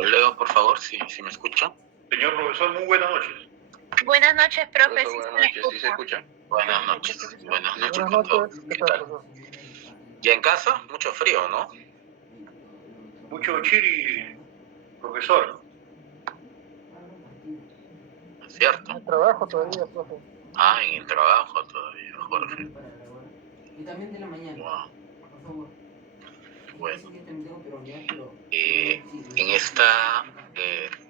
Leo, por favor, si me escucha. Señor profesor, muy buenas noches. Buenas noches, profe. Profesor, buenas noches, ¿sí se escucha? Buenas noches. Buenas noches Buenas con todo. noches, ¿Qué tal? ¿Ya en casa? Mucho frío, ¿no? Mucho chiri, profesor. ¿Es cierto? En el trabajo todavía, profe. Ah, en el trabajo todavía, Jorge. Y también de la mañana. Wow. Por favor. Bueno. En En esta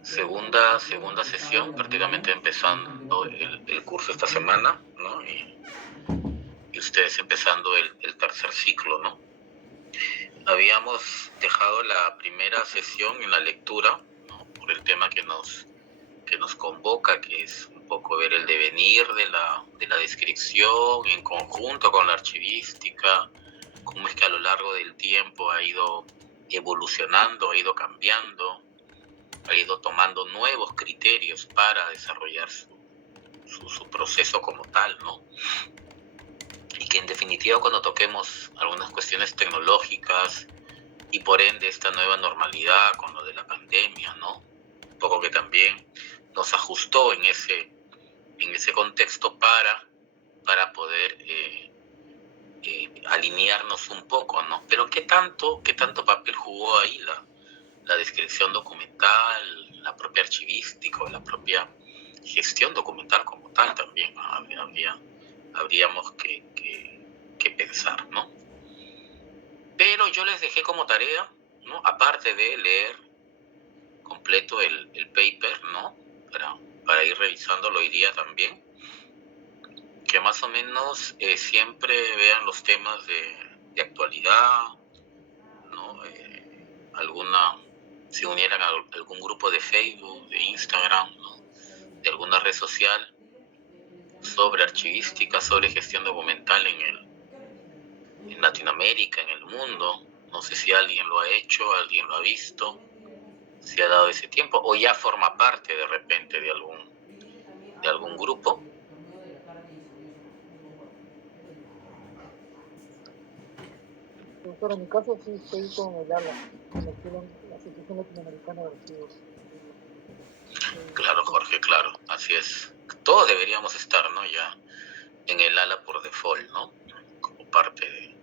segunda sesión, prácticamente empezando el curso esta semana, ¿no? Y ustedes empezando el tercer ciclo, ¿no? Habíamos dejado la primera sesión en la lectura, ¿no? Por el tema que nos convoca, que es un poco ver el devenir de la descripción en conjunto con la archivística, cómo es que a lo largo del tiempo ha ido evolucionando, ha ido cambiando, ha ido tomando nuevos criterios para desarrollar su proceso como tal, ¿no? Y que en definitiva cuando toquemos algunas cuestiones tecnológicas y por ende esta nueva normalidad con lo de la pandemia, ¿no? Un poco que también nos ajustó en ese contexto para poder alinearnos un poco, ¿no? Pero ¿qué tanto papel jugó ahí la descripción documental, la propia archivística, la propia gestión documental como tal también? Habríamos que pensar, ¿no? Pero yo les dejé como tarea, ¿no? Aparte de leer completo el paper, ¿no? Para ir revisándolo hoy día también, que más o menos siempre vean los temas de actualidad, ¿no? Se unieran a algún grupo de Facebook, de Instagram, ¿no? De alguna red social sobre archivística, sobre gestión documental en Latinoamérica, en el mundo. No sé si alguien lo ha hecho, alguien lo ha visto, si ha dado ese tiempo, o ya forma parte de repente de algún grupo. Doctor, en mi caso sí estoy con el ALA, con la Asociación Latinoamericana de Archivos. Claro, Jorge, claro, así es. Todos deberíamos estar, ¿no? Ya en el ALA por default, ¿no? Como parte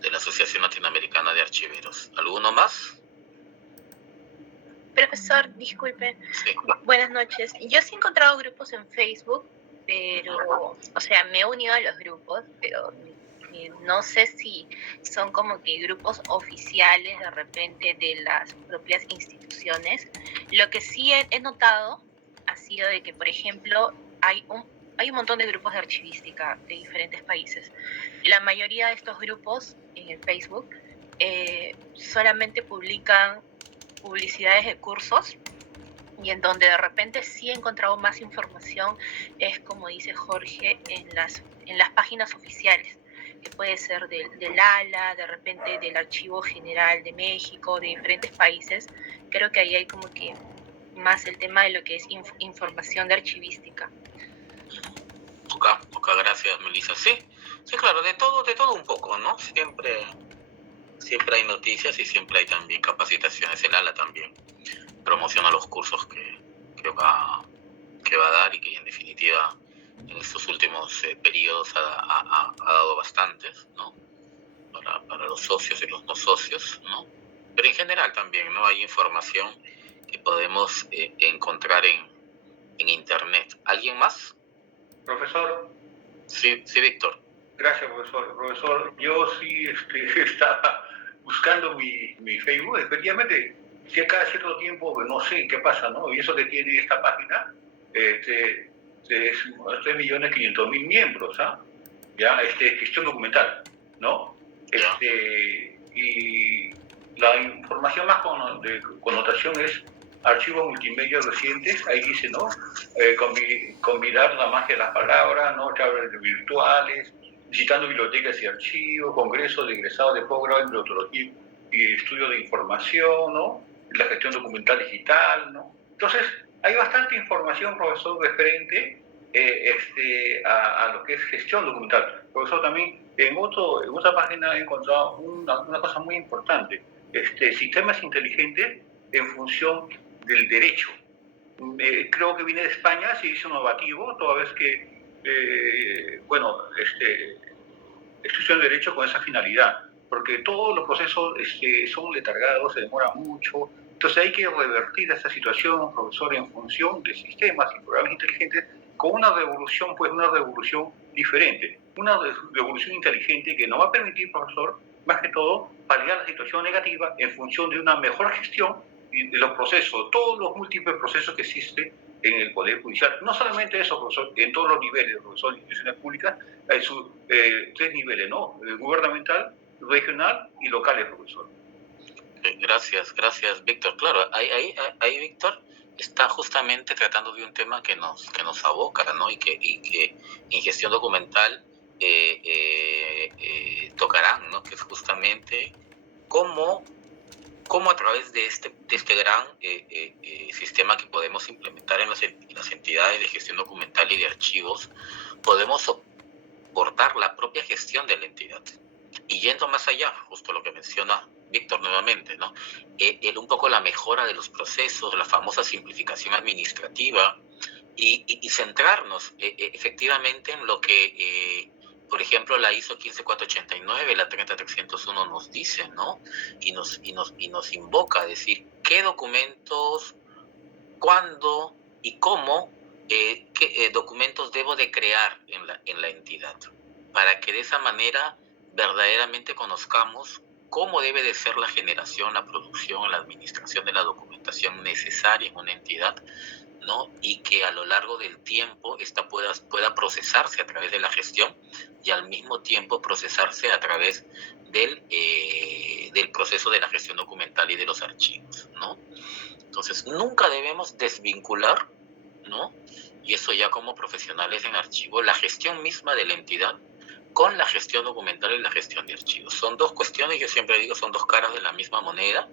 de la Asociación Latinoamericana de Archiveros. ¿Alguno más? Profesor, disculpe. Sí. Buenas noches. Yo sí he encontrado grupos en Facebook, pero, o sea, me he unido a los grupos, pero no sé si son como que grupos oficiales de repente de las propias instituciones. Lo que sí he notado ha sido de que, por ejemplo, hay un montón de grupos de archivística de diferentes países. La mayoría de estos grupos en el Facebook solamente publican publicidades de cursos, y en donde de repente sí he encontrado más información es, como dice Jorge, en las páginas oficiales, que puede ser del ALA, de repente del Archivo General de México, de diferentes países. Creo que ahí hay como que más el tema de lo que es información de archivística. Ok, gracias, Melissa. Sí, claro, de todo un poco, ¿no? Siempre hay noticias y siempre hay también capacitaciones. El ALA también promociona los cursos que va a dar y que en definitiva en estos últimos periodos ha dado bastantes, ¿no? Para los socios y los no socios, ¿no? Pero en general también, ¿no? Hay información que podemos encontrar en internet. ¿Alguien más? Profesor. Sí, Víctor. Gracias, profesor. Profesor, yo sí estaba buscando mi Facebook. Efectivamente, si a cada cierto tiempo, no sé qué pasa, ¿no? Y eso que tiene esta página, es 3.500.000 miembros, ¿ah? Ya, gestión documental, ¿no? Y la información más de connotación es archivos multimedia recientes. Ahí dice, ¿no? Combinar la magia de las palabras, ¿no? Charlas virtuales, visitando bibliotecas y archivos, congresos de egresados de posgrado en bibliotecnología y estudio de información, ¿no? La gestión documental digital, ¿no? Entonces, hay bastante información, profesor, referente a lo que es gestión documental. Profesor, también en otra página he encontrado una cosa muy importante. Sistemas inteligentes en función del derecho. Creo que viene de España, se hizo innovativo, toda vez que, estudian derecho con esa finalidad, porque todos los procesos son letargados, se demoran mucho. Entonces hay que revertir esta situación, profesor, en función de sistemas y programas inteligentes, con una revolución, pues una revolución diferente, una revolución inteligente que nos va a permitir, profesor, más que todo, paliar la situación negativa en función de una mejor gestión de los procesos, todos los múltiples procesos que existen en el Poder Judicial. No solamente eso, profesor, en todos los niveles, profesor, instituciones públicas, hay sus 3 niveles, ¿no? Gubernamental, regional y locales, profesor. Gracias, Víctor. Claro, ahí Víctor está justamente tratando de un tema que nos aboca, ¿no? Y que en gestión documental tocarán, ¿no? Que es justamente cómo a través de este gran sistema que podemos implementar en las entidades de gestión documental y de archivos, podemos soportar la propia gestión de la entidad. Y yendo más allá, justo lo que menciona Víctor nuevamente, ¿no? Un poco la mejora de los procesos, la famosa simplificación administrativa y centrarnos efectivamente en lo que, por ejemplo, la ISO 15489, la 30301 nos dice, ¿no? Y nos invoca a decir qué documentos, cuándo y cómo, qué documentos debo de crear en la entidad, para que de esa manera verdaderamente conozcamos cómo debe de ser la generación, la producción, la administración de la documentación necesaria en una entidad, ¿no? Y que a lo largo del tiempo esta pueda procesarse a través de la gestión y al mismo tiempo procesarse a través del proceso de la gestión documental y de los archivos, ¿no? Entonces, nunca debemos desvincular, ¿no? Y eso ya como profesionales en archivo, la gestión misma de la entidad con la gestión documental y la gestión de archivos. Son dos cuestiones, yo siempre digo, son dos caras de la misma moneda,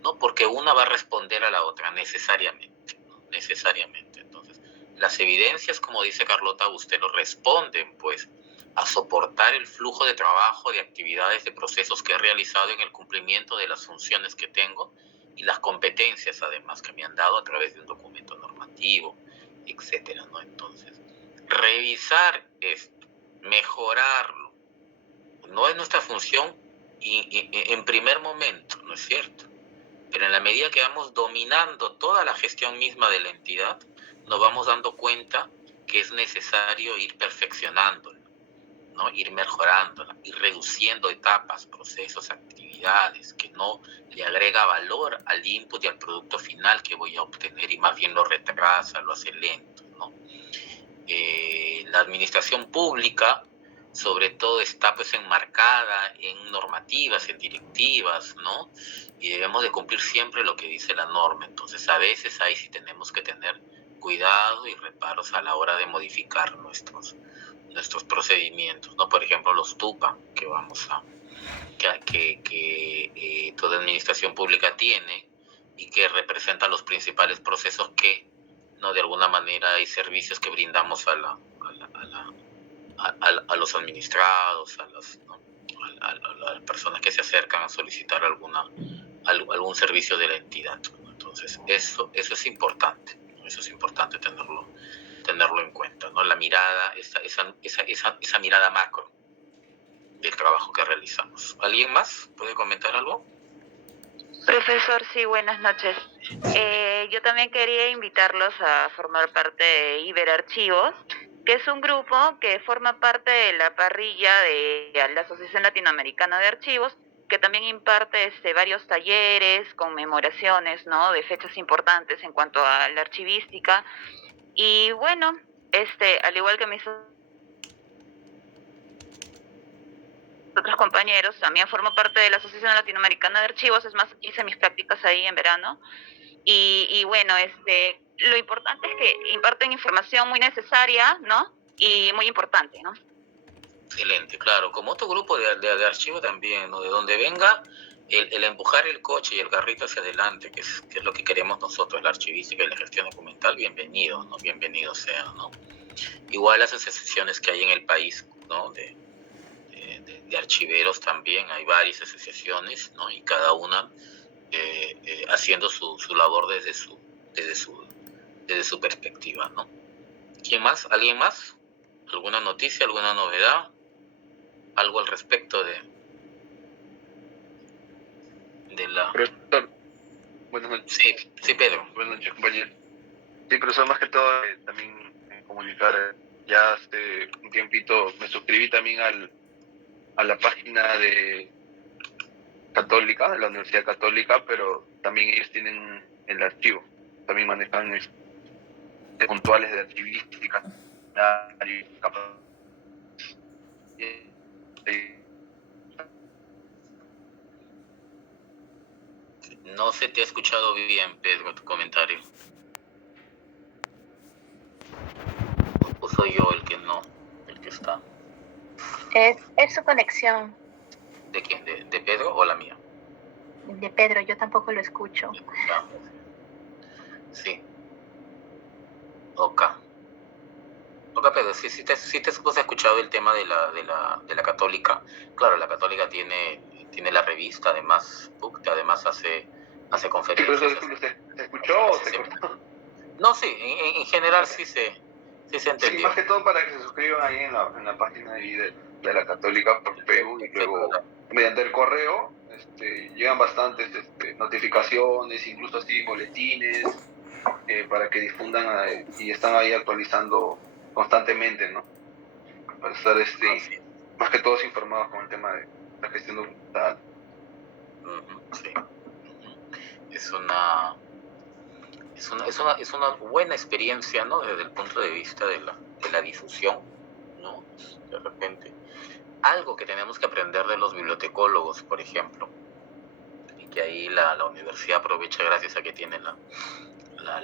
¿no? Porque una va a responder a la otra necesariamente, ¿no? Necesariamente. Entonces, las evidencias, como dice Carlota Bustelo, responden, pues, a soportar el flujo de trabajo, de actividades, de procesos que he realizado en el cumplimiento de las funciones que tengo y las competencias, además, que me han dado a través de un documento normativo, etcétera, ¿no? Entonces, revisar esto, mejorarlo, no es nuestra función en primer momento, ¿no es cierto? Pero en la medida que vamos dominando toda la gestión misma de la entidad, nos vamos dando cuenta que es necesario ir perfeccionándola, ¿no? Ir mejorándola, ir reduciendo etapas, procesos, actividades, que no le agrega valor al input y al producto final que voy a obtener y más bien lo retrasa, lo hace lento, ¿no? La administración pública, sobre todo, está pues enmarcada en normativas, en directivas, ¿no? Y debemos de cumplir siempre lo que dice la norma. Entonces, a veces ahí sí tenemos que tener cuidado y reparos a la hora de modificar nuestros procedimientos, ¿no? Por ejemplo, los TUPA que toda administración pública tiene y que representan los principales procesos que, ¿no? De alguna manera hay servicios que brindamos a los administrados, ¿no? a las personas que se acercan a solicitar algún servicio de la entidad, ¿no? Entonces, eso es importante, ¿no? Eso es importante tenerlo en cuenta, ¿no? La mirada, esa mirada macro del trabajo que realizamos. ¿Alguien más puede comentar algo? Profesor, sí, buenas noches. Yo también quería invitarlos a formar parte de Iberarchivos, que es un grupo que forma parte de la parrilla de la Asociación Latinoamericana de Archivos, que también imparte varios talleres, conmemoraciones, ¿no? De fechas importantes en cuanto a la archivística. Y bueno, al igual que mis otros compañeros, también formo parte de la Asociación Latinoamericana de Archivos, es más, hice mis prácticas ahí en verano. Y bueno, lo importante es que imparten información muy necesaria, ¿no? Y muy importante, ¿no? Excelente, claro. Como otro grupo de archivo también, ¿no? De donde venga el empujar el coche y el carrito hacia adelante, que es lo que queremos nosotros, la archivística y la gestión documental, bienvenido, ¿no? Bienvenido sea, ¿no? Igual las asociaciones que hay en el país, ¿no? De archiveros también, hay varias asociaciones, ¿no? Y cada una haciendo su labor desde su perspectiva, ¿no? ¿Quién más? ¿Alguien más? ¿Alguna noticia, alguna novedad? ¿Algo al respecto de la...? Profesor, buenas noches. Sí, Pedro. Buenas noches, compañero. Sí, profesor, más que todo, también comunicar, ya hace un tiempito me suscribí también a la página de Católica, de la Universidad Católica, pero también ellos tienen el archivo, también manejan puntuales de archivística. No se te ha escuchado bien, Pedro, tu comentario. ¿O soy yo el que está? Es su conexión. ¿De quién? ¿De Pedro o la mía? De Pedro, yo tampoco lo escucho. Sí. Ok, Pedro, sí te has escuchado el tema de la Católica. Claro, la Católica tiene la revista, además hace Sí, conferencias. profesor, ¿usted se escuchó o se cortó? No, sí, en general sí se entendió. Sí, más que todo para que se suscriban ahí en la página ahí de la Católica por Facebook, y luego mediante el correo llegan bastantes notificaciones, incluso así boletines, para que difundan, y están ahí actualizando constantemente, ¿no? Para estar más que todos informados con el tema de la gestión documental. Sí. Es una buena experiencia, ¿no? Desde el punto de vista de la difusión, ¿no? De repente. Algo que tenemos que aprender de los bibliotecólogos, por ejemplo, y que ahí la universidad aprovecha gracias a que tiene la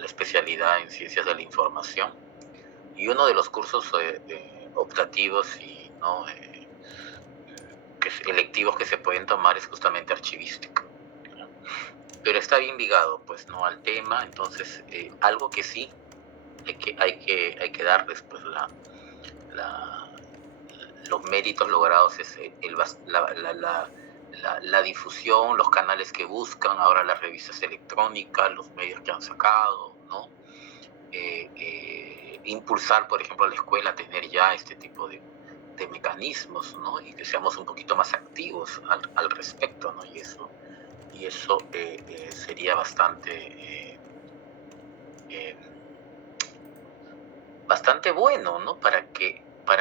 especialidad en ciencias de la información. Y uno de los cursos optativos y electivos que se pueden tomar es justamente archivística. Pero está bien ligado, pues, ¿no?, al tema. Entonces, algo que sí hay que darles, pues, los méritos logrados es la difusión, los canales que buscan, ahora las revistas electrónicas, los medios que han sacado, ¿no? Impulsar, por ejemplo, a la escuela a tener ya este tipo de mecanismos, ¿no? Y que seamos un poquito más activos al respecto, ¿no? Y eso sería bastante bueno, ¿no? Para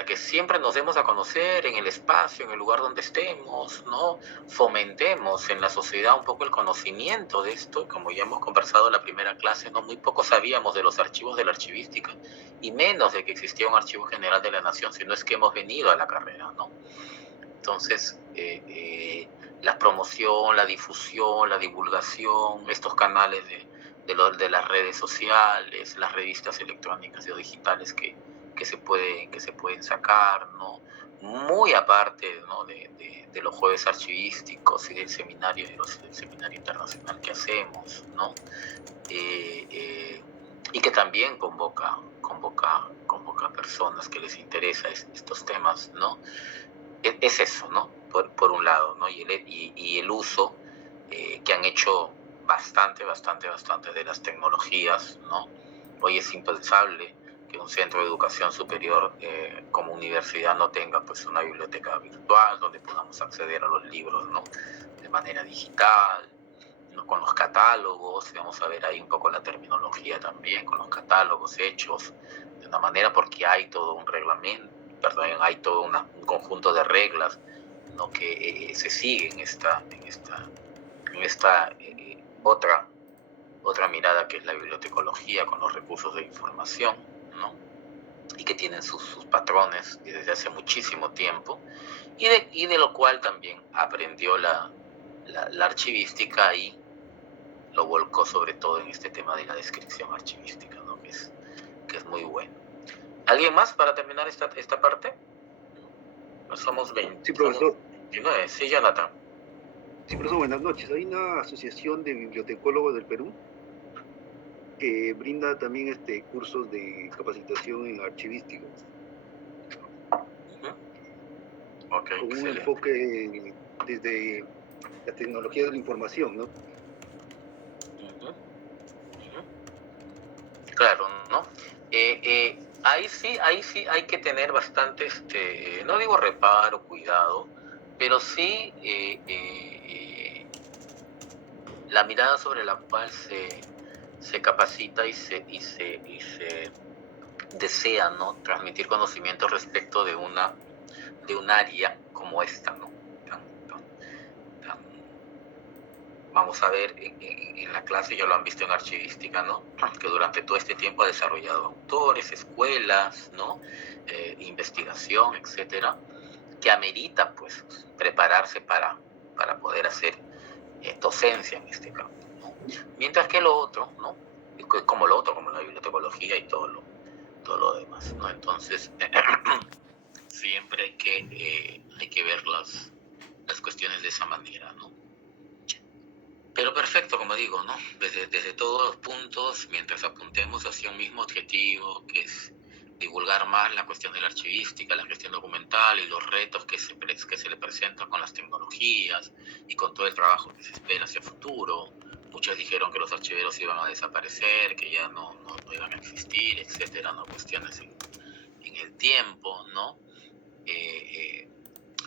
que siempre nos demos a conocer en el espacio, en el lugar donde estemos, ¿no? Fomentemos en la sociedad un poco el conocimiento de esto. Como ya hemos conversado en la primera clase, ¿no? Muy poco sabíamos de los archivos de la archivística, y menos de que existía un archivo general de la Nación, si no es que hemos venido a la carrera, ¿no? Entonces, la promoción, la difusión, la divulgación, estos canales de las redes sociales, las revistas electrónicas y digitales que se pueden sacar, ¿no? Muy aparte, ¿no?, de los jueves archivísticos y del seminario internacional que hacemos, ¿no? Y que también convoca personas que les interesan estos temas, ¿no? Es eso, ¿no? Por un lado, ¿no? Y el uso que han hecho bastante de las tecnologías, ¿no? Hoy es impensable que un centro de educación superior como universidad no tenga, pues, una biblioteca virtual donde podamos acceder a los libros, ¿no?, de manera digital, ¿no?, con los catálogos. Vamos a ver ahí un poco la terminología también, con los catálogos hechos de una manera, porque hay todo un reglamento, hay todo un conjunto de reglas, ¿no?, que se sigue en esta otra mirada, que es la bibliotecología, con los recursos de información, ¿no?, y que tienen sus patrones desde hace muchísimo tiempo, y de lo cual también aprendió la archivística, y lo volcó sobre todo en este tema de la descripción archivística, ¿no?, que es muy bueno. ¿Alguien más para terminar esta parte? No somos 20. Sí, profesor. 19. Sí, Jonathan. Sí, profesor, buenas noches. Hay una asociación de bibliotecólogos del Perú que brinda también cursos de capacitación en archivística. Okay, con excelente. Un enfoque desde la tecnología de la información, ¿no? ahí sí hay que tener bastante, no digo reparo, cuidado, pero sí la mirada sobre la cual se capacita y se desea, ¿no?, transmitir conocimiento respecto de un área como esta, ¿no? Tan- vamos a ver, en la clase ya lo han visto en archivística, ¿no?, que durante todo este tiempo ha desarrollado autores, escuelas, ¿no?, investigación, etcétera, que amerita, pues, prepararse para poder hacer docencia en este campo, ¿no? Mientras que lo otro, ¿no?, como la bibliotecología y todo lo demás, ¿no? Entonces, siempre hay que ver las cuestiones de esa manera, ¿no? Pero perfecto, como digo, ¿no? Desde todos los puntos, mientras apuntemos hacia un mismo objetivo, que es divulgar más la cuestión de la archivística, la gestión documental y los retos que se le presentan con las tecnologías y con todo el trabajo que se espera hacia el futuro. Muchos dijeron que los archiveros iban a desaparecer, que ya no iban a existir, etcétera, ¿no? Cuestiones en el tiempo, ¿no?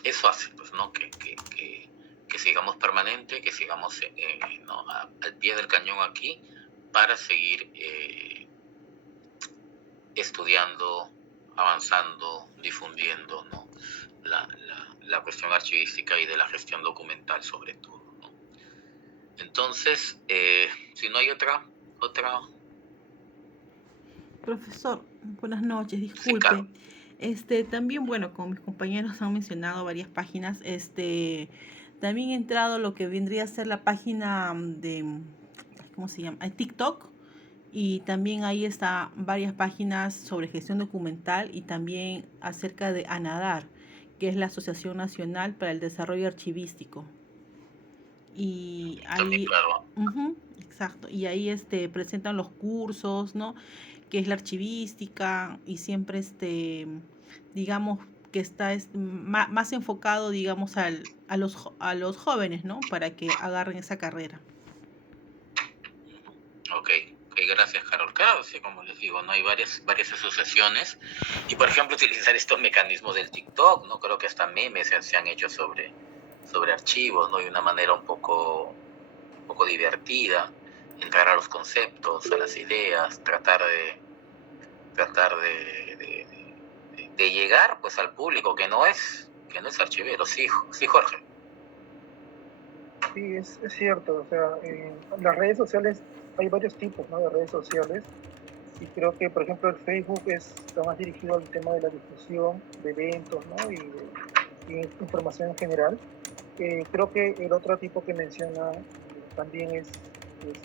Eso hace, pues, ¿no?, que sigamos permanente, que sigamos ¿no?, al pie del cañón aquí para seguir estudiando, avanzando, difundiendo, ¿no?, la cuestión archivística y de la gestión documental sobre todo, ¿no? Entonces, si no hay otra... Profesor, buenas noches, Sí, disculpe. claro. También, bueno, como mis compañeros han mencionado varias páginas, también he entrado a lo que vendría a ser la página de, ¿cómo se llama?, TikTok, y también ahí está varias páginas sobre gestión documental y también acerca de ANADAR, que es la Asociación Nacional para el Desarrollo Archivístico. Y También, ahí, claro. exacto, y ahí presentan los cursos, ¿no?, que es la archivística, y siempre digamos que está más enfocado, digamos, a los jóvenes, ¿no?, para que agarren esa carrera. Ok, gracias, Carol. Claro, sí, como les digo, ¿no?, hay varias asociaciones, y por ejemplo utilizar estos mecanismos del TikTok, ¿no? Creo que hasta memes se han hecho sobre archivos, ¿no?, de una manera un poco divertida, entrar a los conceptos, a las ideas, tratar de llegar, pues, al público que no es archivero. Sí, Jorge. Sí, es cierto, o sea, en las redes sociales hay varios tipos, ¿no?, de redes sociales, y creo que, por ejemplo, el Facebook está más dirigido al tema de la difusión de eventos, ¿no?, y información en general. Creo que el otro tipo que menciona también es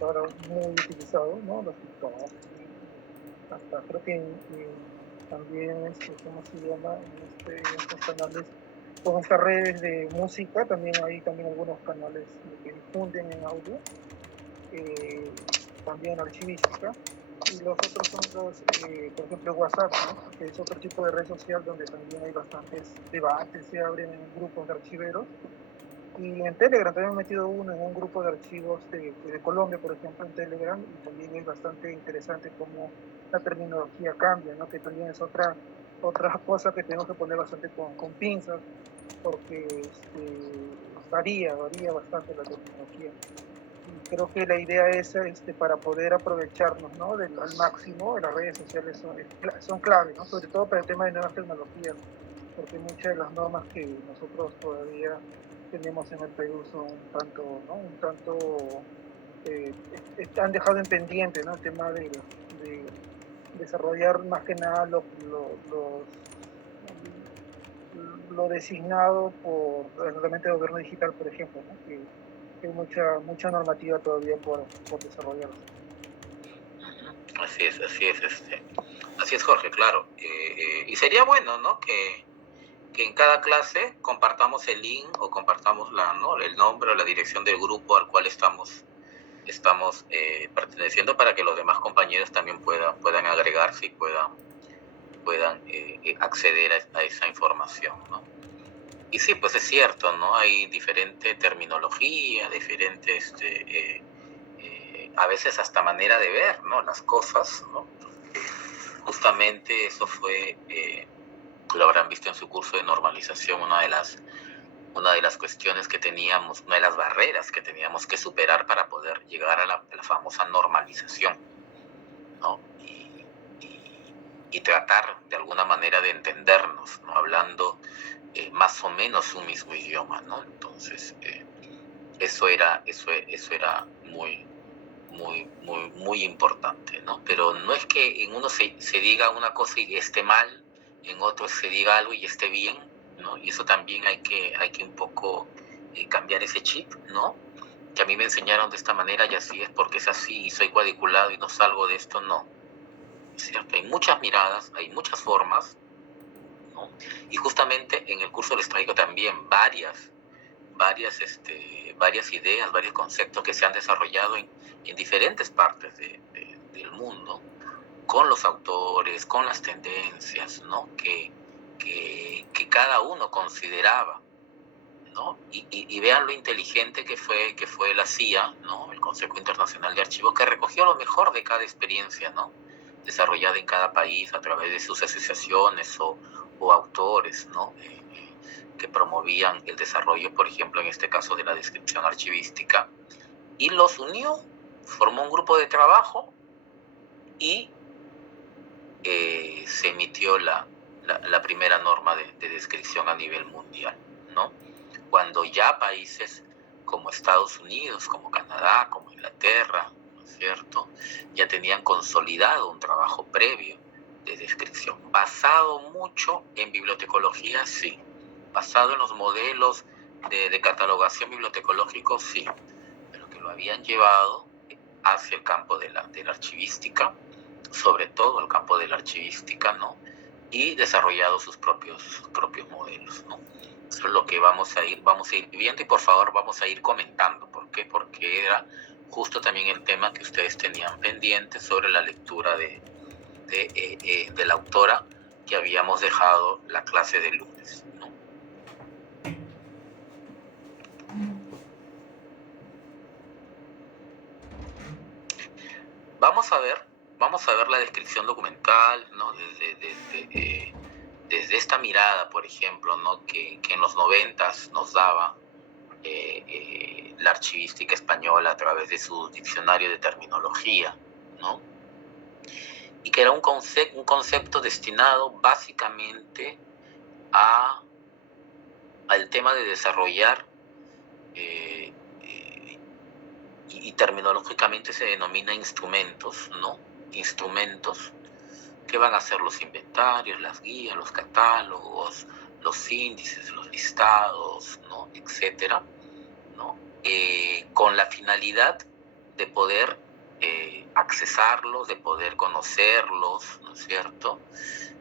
ahora muy utilizado, ¿no?, los TikTok, hasta creo que también, ¿cómo se llama?, en estos canales, con estas redes de música, también hay también algunos canales que difunden en audio, también archivística, y los otros son por ejemplo, WhatsApp, ¿no?, que es otro tipo de red social donde también hay bastantes debates, se abren en grupos de archiveros, y en Telegram también he metido uno en un grupo de archivos de Colombia, por ejemplo, en Telegram, y también es bastante interesante cómo la terminología cambia, ¿no?, que también es otra cosa que tenemos que poner bastante con pinzas, porque varía bastante la terminología. Y creo que la idea es para poder aprovecharnos, ¿no?, al máximo. Las redes sociales son clave, ¿no?, sobre todo para el tema de nuevas tecnologías, porque muchas de las normas que nosotros todavía tenemos en el Perú son un tanto han dejado en pendiente, ¿no?, el tema de desarrollar más que nada lo designado por el reglamento de gobierno digital, por ejemplo, ¿no?, que hay mucha normativa todavía por desarrollar. Así es, Jorge, claro. Y sería bueno, ¿no?, que en cada clase compartamos el link o compartamos el nombre o la dirección del grupo al cual estamos perteneciendo, para que los demás compañeros también puedan agregarse y puedan acceder a esa información, ¿no? Y sí, pues es cierto, ¿no? Hay diferente terminología, diferente, a veces hasta manera de ver, ¿no?, las cosas, ¿no? justamente eso fue, lo habrán visto en su curso de normalización, una de las cuestiones que teníamos, una de las barreras que teníamos que superar para poder llegar a la famosa normalización, ¿no? Y tratar de alguna manera de entendernos, ¿no? Hablando más o menos un mismo idioma, ¿no? Entonces, eso era muy importante, ¿no? Pero no es que en uno se diga una cosa y esté mal, en otro se diga algo y esté bien, ¿no? Y eso también hay que un poco cambiar ese chip, ¿no? Que a mí me enseñaron de esta manera y así es porque es así y soy cuadriculado y no salgo de esto, no. Es cierto, hay muchas miradas, hay muchas formas, ¿no? Y justamente en el curso les traigo también varias ideas, varios conceptos que se han desarrollado en diferentes partes del mundo, con los autores, con las tendencias, ¿no? que cada uno consideraba, ¿no? Y vean lo inteligente que fue la CIA, ¿no? El Consejo Internacional de Archivos, que recogió lo mejor de cada experiencia, ¿no? Desarrollada en cada país a través de sus asociaciones o autores, ¿no? Que promovían el desarrollo, por ejemplo, en este caso de la descripción archivística, y los unió, formó un grupo de trabajo y se emitió la primera norma de descripción a nivel mundial, ¿no? Cuando ya países como Estados Unidos, como Canadá, como Inglaterra, ¿no es cierto?, ya tenían consolidado un trabajo previo de descripción, basado mucho en bibliotecología, sí, basado en los modelos de catalogación bibliotecológico, sí, pero que lo habían llevado hacia el campo de la archivística, sobre todo el campo de la archivística, ¿no? Y desarrollado sus propios modelos, ¿no? Eso es lo que vamos a ir viendo y por favor vamos a ir comentando. ¿Por qué? Porque era justo también el tema que ustedes tenían pendiente sobre la lectura de la autora que habíamos dejado la clase de lunes, ¿no? Vamos a ver la descripción documental, ¿no? Desde esta mirada, por ejemplo, ¿no? que en los 90s nos daba la archivística española a través de su diccionario de terminología, ¿no? Y que era un concepto destinado básicamente al tema de desarrollar y terminológicamente se denomina instrumentos, ¿no? Instrumentos que van a ser los inventarios, las guías, los catálogos, los índices, los listados, ¿no? Etcétera, ¿no? Con la finalidad de poder accesarlos, de poder conocerlos, ¿no es cierto?,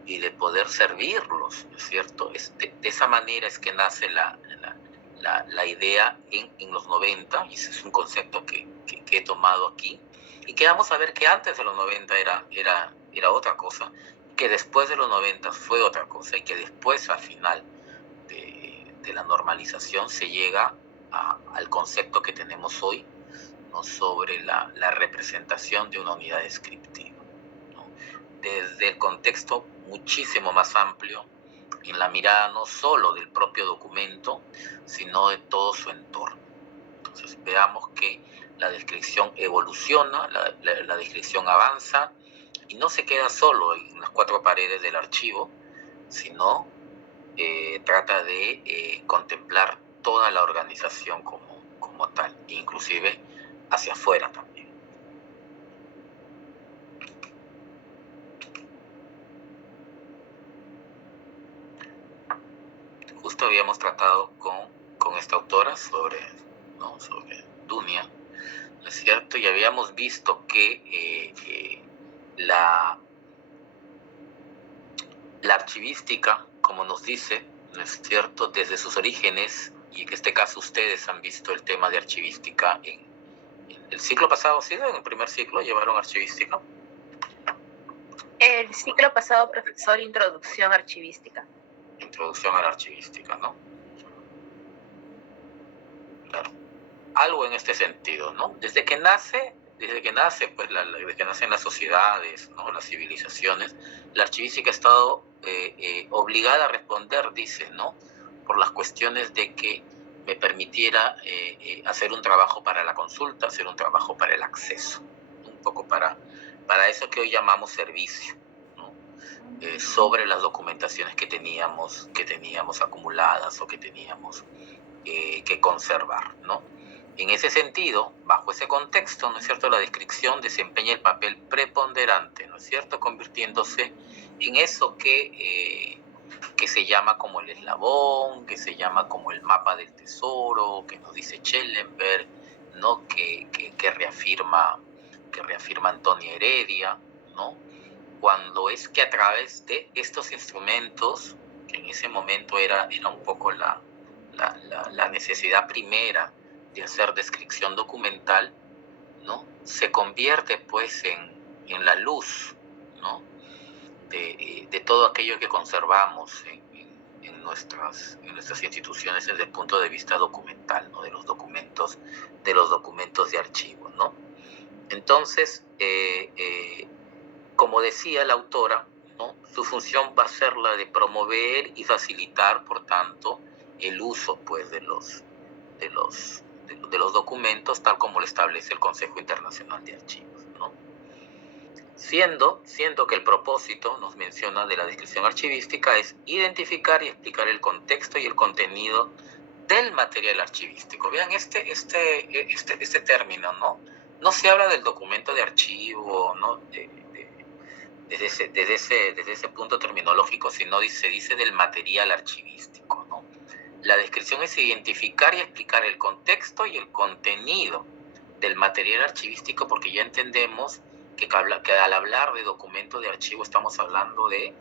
y de poder servirlos, ¿no es cierto? De esa manera es que nace la idea en los 90, y ese es un concepto que he tomado aquí, y que vamos a ver que antes de los 90 era otra cosa, que después de los 90 fue otra cosa, y que después al final de la normalización se llega al concepto que tenemos hoy, ¿no?, sobre la representación de una unidad descriptiva, ¿no?, desde el contexto muchísimo más amplio, en la mirada no solo del propio documento, sino de todo su entorno. Entonces veamos que la descripción evoluciona, la descripción avanza, y no se queda solo en las cuatro paredes del archivo, sino trata de contemplar toda la organización como tal, inclusive hacia afuera también. Justo habíamos tratado con esta autora sobre Dunia, ¿no es cierto? Y habíamos visto que la archivística, como nos dice, ¿no es cierto?, desde sus orígenes, y en este caso ustedes han visto el tema de archivística en el ciclo pasado, ¿sí? En el primer ciclo llevaron archivística. El ciclo pasado, profesor, introducción archivística. Introducción a la archivística, ¿no? Claro. Algo en este sentido, ¿no? Desde que nace desde que nace, pues, desde que nacen las sociedades, ¿no? Las civilizaciones, la archivística ha estado obligada a responder, dice, ¿no? Por las cuestiones de que me permitiera hacer un trabajo para la consulta, hacer un trabajo para el acceso, un poco para eso que hoy llamamos servicio, ¿no? Sobre las documentaciones que teníamos acumuladas o que teníamos que conservar, ¿no? En ese sentido, bajo ese contexto, ¿no es cierto?, la descripción desempeña el papel preponderante, ¿no es cierto?, convirtiéndose en eso que se llama como el eslabón, que se llama como el mapa del tesoro, que nos dice Schellenberg, ¿no?, que reafirma Antonio Heredia, ¿no?, cuando es que a través de estos instrumentos, que en ese momento era un poco la necesidad primera de hacer descripción documental, ¿no?, se convierte pues en la luz, ¿no?, de todo aquello que conservamos en nuestras instituciones desde el punto de vista documental, ¿no?, de los documentos de archivo, ¿no? Entonces, como decía la autora, ¿no?, su función va a ser la de promover y facilitar, por tanto, el uso pues de los documentos tal como lo establece el Consejo Internacional de Archivos, ¿no? Siendo que el propósito, nos menciona, de la descripción archivística es identificar y explicar el contexto y el contenido del material archivístico. Vean este término, ¿no? No se habla del documento de archivo, ¿no?, desde ese punto terminológico, sino se dice del material archivístico, ¿no? La descripción es identificar y explicar el contexto y el contenido del material archivístico, porque ya entendemos que al hablar de documento de archivo estamos hablando de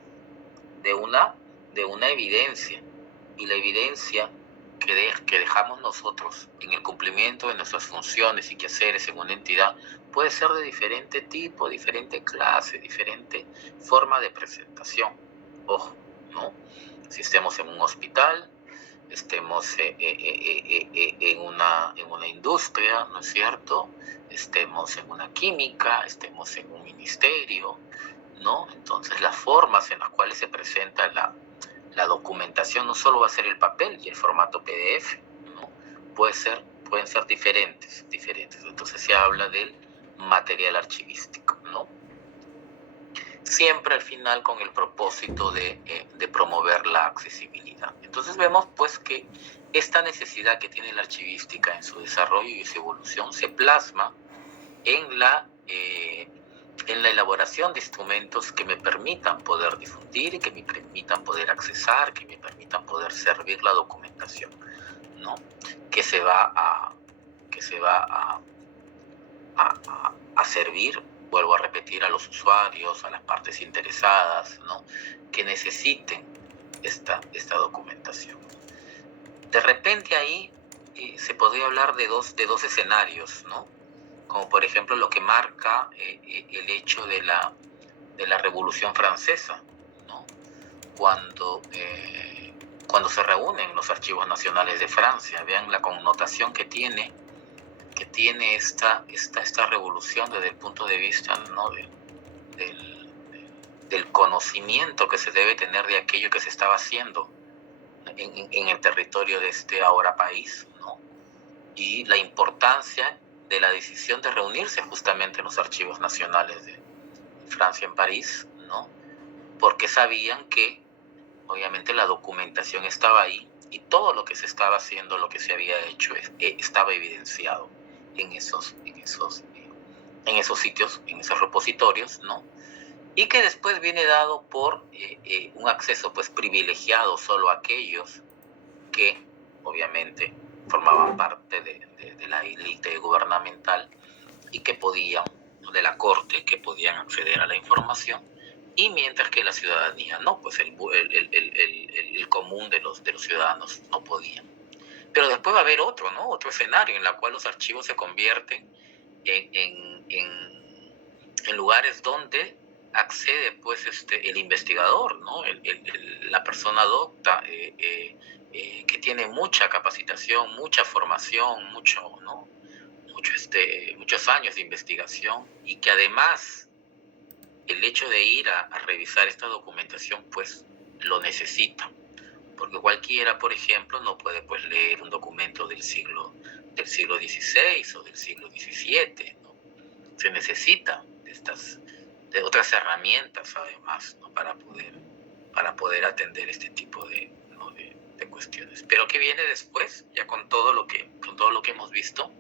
una evidencia, y la evidencia que dejamos nosotros en el cumplimiento de nuestras funciones y quehaceres en una entidad puede ser de diferente tipo, diferente clase, diferente forma de presentación. Ojo, ¿no? Si estemos en un hospital, estemos en una industria, ¿no es cierto?, estemos en una química, estemos en un ministerio, ¿no? Entonces las formas en las cuales se presenta la documentación no solo va a ser el papel y el formato PDF, ¿no? Pueden ser diferentes. Entonces se habla del material archivístico, ¿no? Siempre al final con el propósito de promover la accesibilidad. Entonces vemos pues que esta necesidad que tiene la archivística en su desarrollo y su evolución se plasma en la elaboración de instrumentos que me permitan poder difundir y que me permitan poder accesar, que me permitan poder servir la documentación, ¿no?, que se va a servir, vuelvo a repetir, a los usuarios, a las partes interesadas, ¿no?, que necesiten esta documentación. De repente ahí se podría hablar de dos escenarios, ¿no?, como por ejemplo lo que marca el hecho de la Revolución Francesa, ¿no?, cuando se reúnen los archivos nacionales de Francia. Vean la connotación que tiene esta revolución desde el punto de vista, ¿no?, del conocimiento que se debe tener de aquello que se estaba haciendo en el territorio de este ahora país, ¿no?, y la importancia de la decisión de reunirse justamente en los archivos nacionales de Francia en París, ¿no?, porque sabían que obviamente la documentación estaba ahí y todo lo que se estaba haciendo, lo que se había hecho, estaba evidenciado en esos sitios, en esos repositorios, ¿no?, y que después viene dado por un acceso pues privilegiado solo a aquellos que obviamente formaban parte de la élite gubernamental y que podían, de la corte, que podían acceder a la información, y mientras que la ciudadanía no, pues el común de los ciudadanos no podían. Pero después va a haber otro escenario en el cual los archivos se convierten en lugares donde accede pues el investigador, ¿no?, la persona docta, que tiene mucha capacitación, mucha formación, muchos años de investigación, y que además el hecho de ir a revisar esta documentación pues lo necesita, porque cualquiera, por ejemplo, no puede pues leer un documento del siglo XVI o del siglo XVII, ¿no? Se necesita de otras herramientas además, ¿no? para poder atender este tipo de cuestiones. Pero ¿qué viene después? Ya con todo lo que hemos visto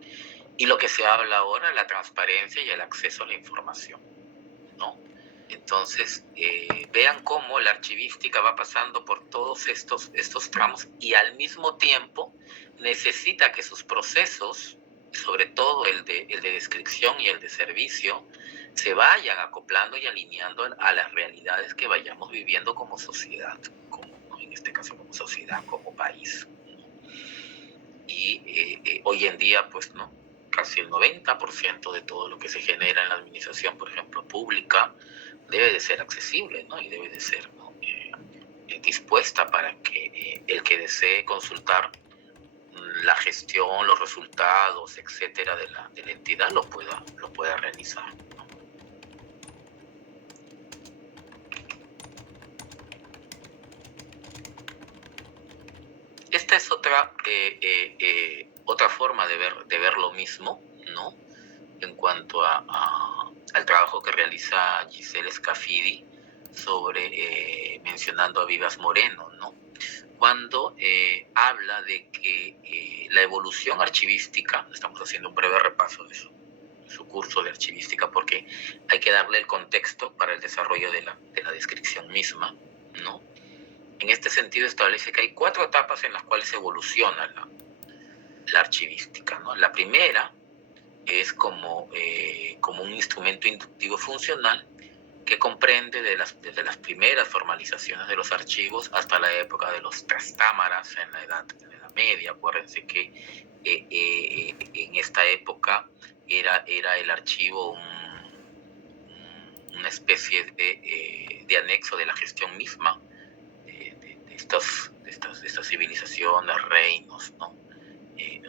y lo que se habla ahora, la transparencia y el acceso a la información, ¿no? Entonces, vean cómo la archivística va pasando por todos estos tramos, y al mismo tiempo necesita que sus procesos, sobre todo el de descripción y el de servicio, se vayan acoplando y alineando a las realidades que vayamos viviendo como sociedad, en este caso como sociedad, como país, ¿no? Y hoy en día, pues, ¿no? Casi el 90% de todo lo que se genera en la administración, por ejemplo, pública, debe de ser accesible, ¿no? Y debe de ser, ¿no? Dispuesta para que el que desee consultar la gestión, los resultados, etcétera, de la entidad lo pueda realizar, ¿no? Esta es otra forma de ver lo mismo, ¿no? En cuanto al trabajo que realiza Giselle Scafidi sobre mencionando a Vivas Moreno, ¿no? Cuando habla de que la evolución archivística, estamos haciendo un breve repaso de su curso de archivística, porque hay que darle el contexto para el desarrollo de la descripción misma, ¿no? En este sentido establece que hay 4 etapas en las cuales evoluciona la archivística, ¿no? La primera es como un instrumento inductivo funcional que comprende desde las primeras formalizaciones de los archivos hasta la época de los trastámaras en la Edad Media. Acuérdense que en esta época era el archivo una especie de anexo de la gestión misma de estas civilizaciones, reinos, ¿no?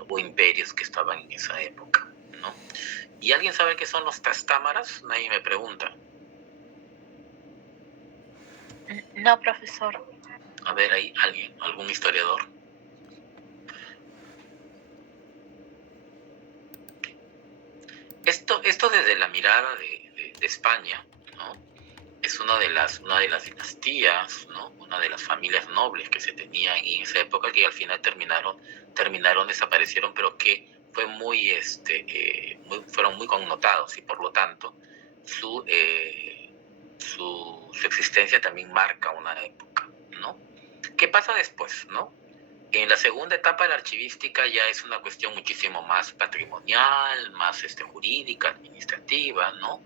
O imperios que estaban en esa época, ¿no? ¿Y alguien sabe qué son los trastámaras? Nadie me pregunta. No, profesor. A ver, ¿hay algún historiador? Esto desde la mirada de España, ¿no? Es una de las dinastías, ¿no? Una de las familias nobles que se tenían en esa época, que al final desaparecieron, pero que fue fueron muy connotados, y por lo tanto su existencia también marca una época, ¿no? ¿Qué pasa después, no? En la segunda etapa de la archivística ya es una cuestión muchísimo más patrimonial, más jurídica, administrativa, ¿no?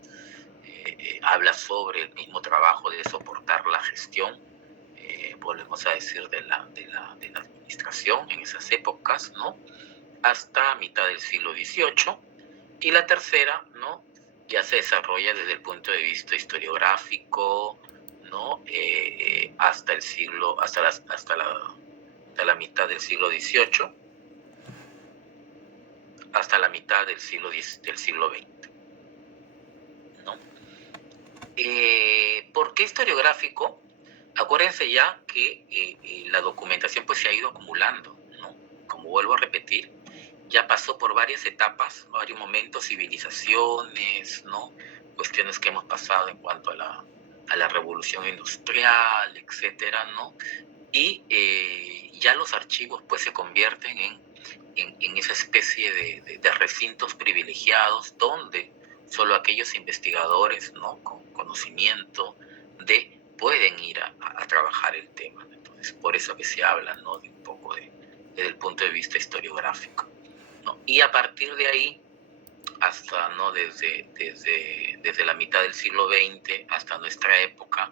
Habla sobre el mismo trabajo de soportar la gestión, volvemos a decir, de la administración en esas épocas, ¿no? Hasta mitad del siglo XVIII. Y la tercera, ¿no? Ya se desarrolla desde el punto de vista historiográfico, ¿no? Hasta la mitad del siglo XVIII, hasta la mitad del siglo XX, ¿no? ¿Por qué historiográfico? Acuérdense ya que la documentación pues se ha ido acumulando, ¿no? Como vuelvo a repetir, ya pasó por varias etapas, varios momentos, civilizaciones, ¿no? Cuestiones que hemos pasado en cuanto a la revolución industrial, etcétera, ¿no? Y ya los archivos pues se convierten en esa especie de recintos privilegiados donde solo aquellos investigadores, ¿no? Con conocimiento pueden ir a trabajar el tema. Entonces, por eso que se habla, ¿no? De un poco desde el punto de vista historiográfico, ¿no? Y a partir de ahí, hasta, ¿no? desde la mitad del siglo XX hasta nuestra época,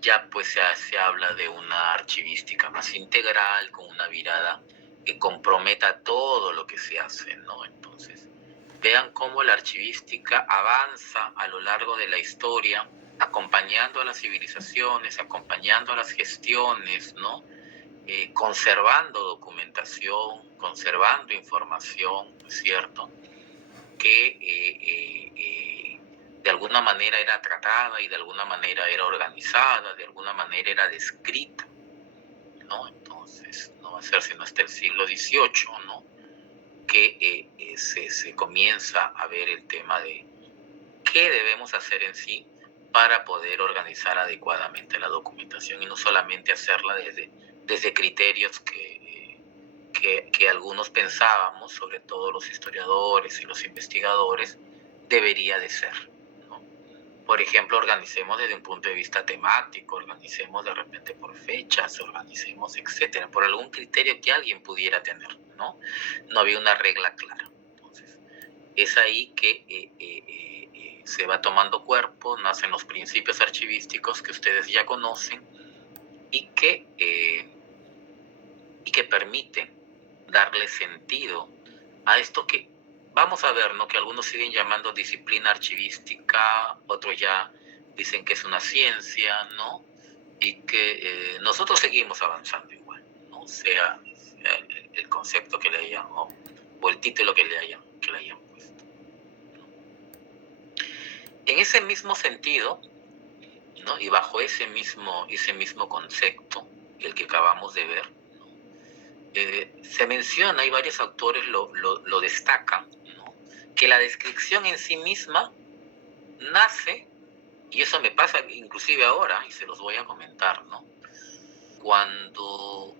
ya pues se habla de una archivística más integral, con una mirada que comprometa todo lo que se hace, ¿no? Entonces, vean cómo la archivística avanza a lo largo de la historia, acompañando a las civilizaciones, acompañando a las gestiones, ¿no? Conservando documentación, conservando información, ¿no es cierto? que de alguna manera era tratada y de alguna manera era organizada, de alguna manera era descrita, ¿no? Entonces, no va a ser sino hasta el siglo XVIII, ¿no?, que se comienza a ver el tema de qué debemos hacer en sí para poder organizar adecuadamente la documentación y no solamente hacerla desde criterios que algunos pensábamos, sobre todo los historiadores y los investigadores, debería de ser, ¿no? Por ejemplo, organicemos desde un punto de vista temático, organicemos de repente por fechas, organicemos, etcétera, por algún criterio que alguien pudiera tener, ¿no? No había una regla clara. Entonces, es ahí que se va tomando cuerpo, nacen los principios archivísticos que ustedes ya conocen y que permiten darle sentido a esto que vamos a ver, ¿no?, que algunos siguen llamando disciplina archivística, otros ya dicen que es una ciencia, ¿no?, y que nosotros seguimos avanzando igual, ¿no?, sea el concepto que le hayan o el título que le hayan puesto, ¿no? En ese mismo sentido, ¿no?, y bajo ese mismo concepto, el que acabamos de ver, se menciona, y varios autores lo destacan, ¿no?, que la descripción en sí misma nace, y eso me pasa inclusive ahora, y se los voy a comentar, ¿no?, cuando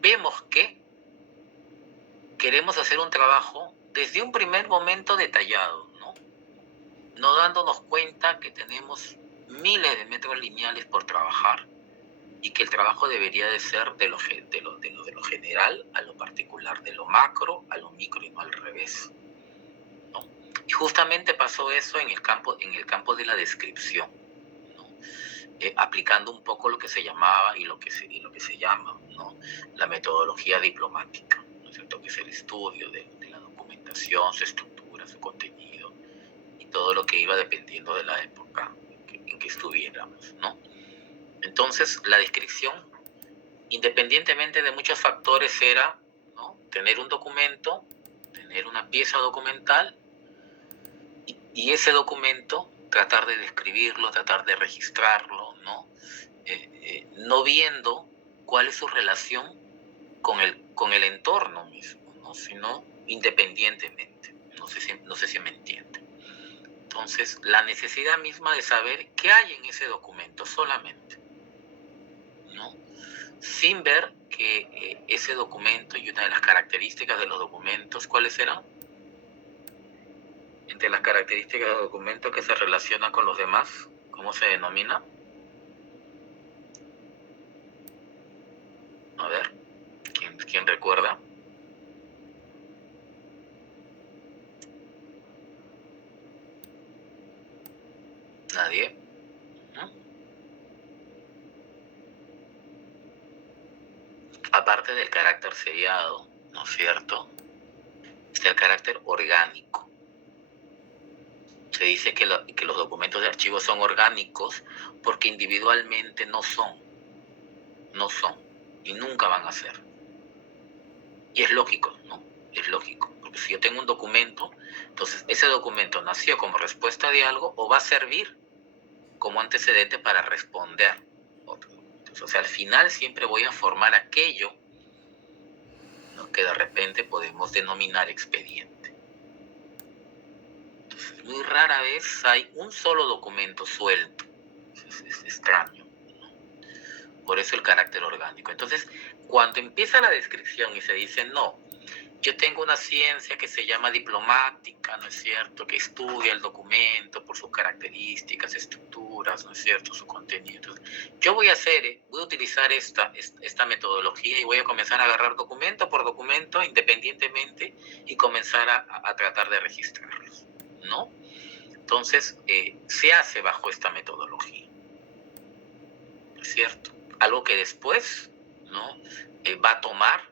vemos que queremos hacer un trabajo desde un primer momento detallado, no dándonos cuenta que tenemos miles de metros lineales por trabajar, y que el trabajo debería de ser de lo general a lo particular, de lo macro a lo micro y no al revés, ¿no? Y justamente pasó eso en el campo de la descripción, ¿no? Aplicando un poco lo que se llamaba y lo que se llama, ¿no?, la metodología diplomática, ¿no es cierto?, que es el estudio de la documentación, su estructura, su contenido y todo lo que iba dependiendo de la época en que estuviéramos, ¿no? Entonces, la descripción, independientemente de muchos factores, era, ¿no?, tener un documento, tener una pieza documental y ese documento tratar de describirlo, tratar de registrarlo, ¿no? No viendo cuál es su relación con el entorno mismo, ¿no?, sino independientemente. No sé si me entiende. Entonces, la necesidad misma de saber qué hay en ese documento solamente, ¿no?, sin ver que ese documento, y una de las características de los documentos, ¿cuáles eran? Entre las características de los documentos que se relacionan con los demás, ¿cómo se denomina? A ver, ¿quién recuerda? ¿Nadie? Aparte del carácter sellado, ¿no es cierto?, está el carácter orgánico. Se dice que los documentos de archivo son orgánicos porque individualmente no son, y nunca van a ser. Y es lógico, ¿no? Es lógico, porque si yo tengo un documento, entonces ese documento nació como respuesta de algo o va a servir como antecedente para responder otro documento. O sea, al final siempre voy a formar aquello, ¿no?, que de repente podemos denominar expediente. Entonces, muy rara vez hay un solo documento suelto. Es extraño, ¿no? Por eso el carácter orgánico. Entonces, cuando empieza la descripción y se dice, no, yo tengo una ciencia que se llama diplomática, ¿no es cierto?, que estudia el documento por sus características, estructuras, ¿no es cierto?, su contenido. Entonces, yo voy a utilizar esta metodología y voy a comenzar a agarrar documento por documento independientemente y comenzar a tratar de registrarlos, ¿no? Entonces, se hace bajo esta metodología, ¿no es cierto? Algo que después, ¿no?, va a tomar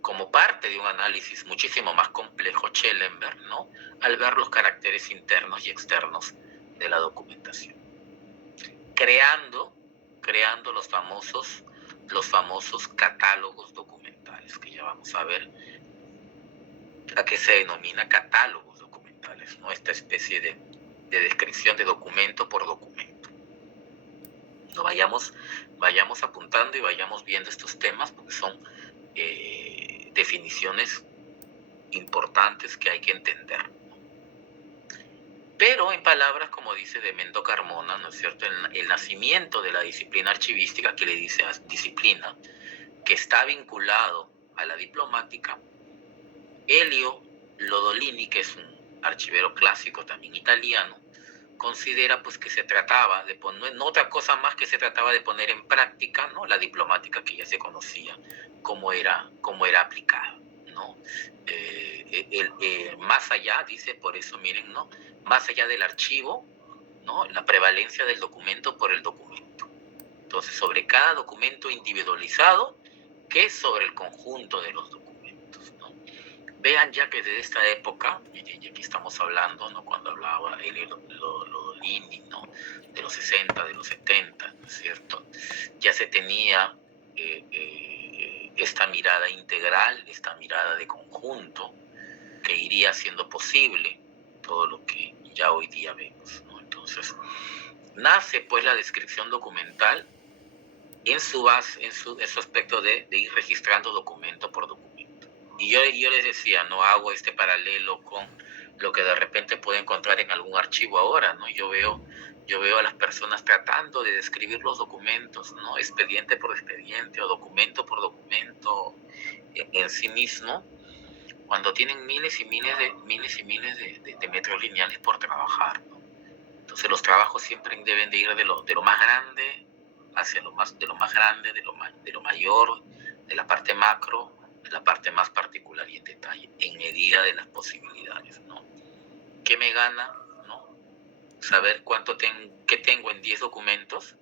como parte de un análisis muchísimo más complejo Schellenberg, ¿no?, al ver los caracteres internos y externos de la documentación, creando los famosos catálogos documentales, que ya vamos a ver a qué se denomina catálogos documentales. documentales, ¿no? Esta especie de descripción de documento por documento. No vayamos apuntando y vayamos viendo estos temas porque son definiciones importantes que hay que entender. Pero en palabras, como dice Demento Carmona, ¿no es cierto?, el nacimiento de la disciplina archivística, que le dice disciplina, que está vinculado a la diplomática, Elio Lodolini, que es un archivero clásico también italiano, considera pues que se trataba de poner, no otra cosa más que se trataba de poner en práctica, ¿no?, la diplomática que ya se conocía, cómo era aplicada, ¿no? Más allá, dice, por eso miren, ¿no?, más allá del archivo, ¿no?, la prevalencia del documento por el documento. Entonces, sobre cada documento individualizado, que es sobre el conjunto de los documentos, ¿no? Vean ya que desde esta época, y aquí estamos hablando, ¿no?, cuando hablaba Lodolini, ¿no?, de los 60, de los 70, ¿no es cierto?, ya se tenía esta mirada integral, esta mirada de conjunto, que iría haciendo posible todo lo que ya hoy día vemos, ¿no? Entonces, nace pues la descripción documental en su base, en su aspecto de ir registrando documento por documento. Y yo les decía, no hago este paralelo con lo que de repente puedo encontrar en algún archivo ahora, ¿no? Yo veo a las personas tratando de describir los documentos, ¿no?, expediente por expediente o documento por documento en sí mismo, cuando tienen miles y miles de metros lineales por trabajar, ¿no? Entonces los trabajos siempre deben de ir de lo más grande hacia lo más grande, de lo mayor, de la parte macro, de la parte más particular y en detalle, en medida de las posibilidades, ¿no? ¿Qué me gana, no?, saber qué tengo en 10 documentos,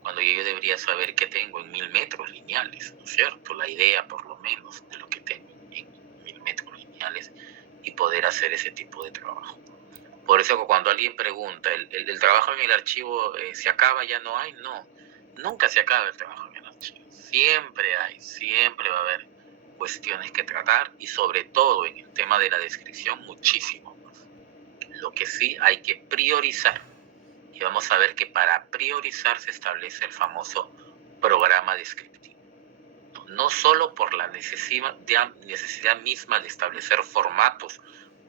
cuando yo debería saber qué tengo en 1000 metros lineales, ¿no es cierto? La idea, por lo menos, de lo que tengo en 1000 metros lineales y poder hacer ese tipo de trabajo. Por eso cuando alguien pregunta, ¿el trabajo en el archivo se acaba, ya no hay? No, nunca se acaba el trabajo en el archivo. Siempre va a haber cuestiones que tratar y sobre todo en el tema de la descripción muchísimo más. Lo que sí hay que priorizar. Y vamos a ver que para priorizar se establece el famoso programa descriptivo. No solo por la necesidad misma de establecer formatos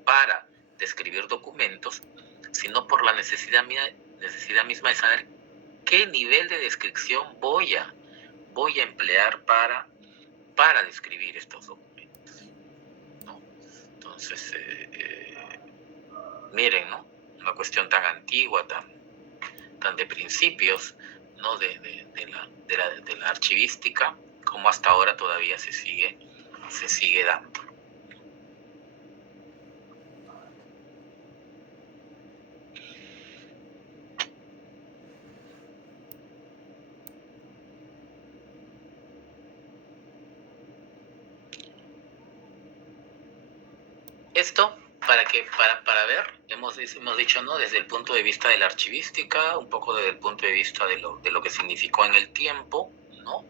para describir documentos, sino por la necesidad misma de saber qué nivel de descripción voy a emplear para describir estos documentos, ¿no? Entonces, miren, ¿no?, una cuestión tan antigua, tan de principios, ¿no?, de la archivística, como hasta ahora todavía se sigue dando. Esto, para ver, hemos dicho, ¿no?, desde el punto de vista de la archivística, un poco desde el punto de vista de lo que significó en el tiempo, ¿no?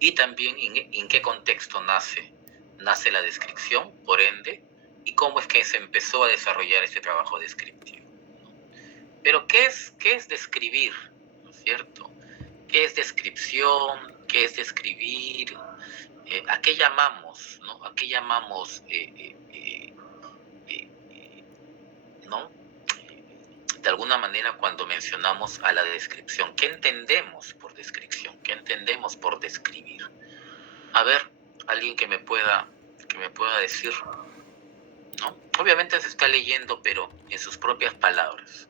Y también en qué contexto nace la descripción, por ende, y cómo es que se empezó a desarrollar este trabajo descriptivo, ¿no? Pero ¿qué es describir, ¿no es cierto? ¿Qué es descripción? ¿Qué es describir? ¿A qué llamamos, no? ¿A qué llamamos, no? De alguna manera, cuando mencionamos a la descripción, ¿qué entendemos por descripción? ¿Qué entendemos por describir? A ver, alguien que me pueda decir, ¿no? Obviamente se está leyendo, pero en sus propias palabras.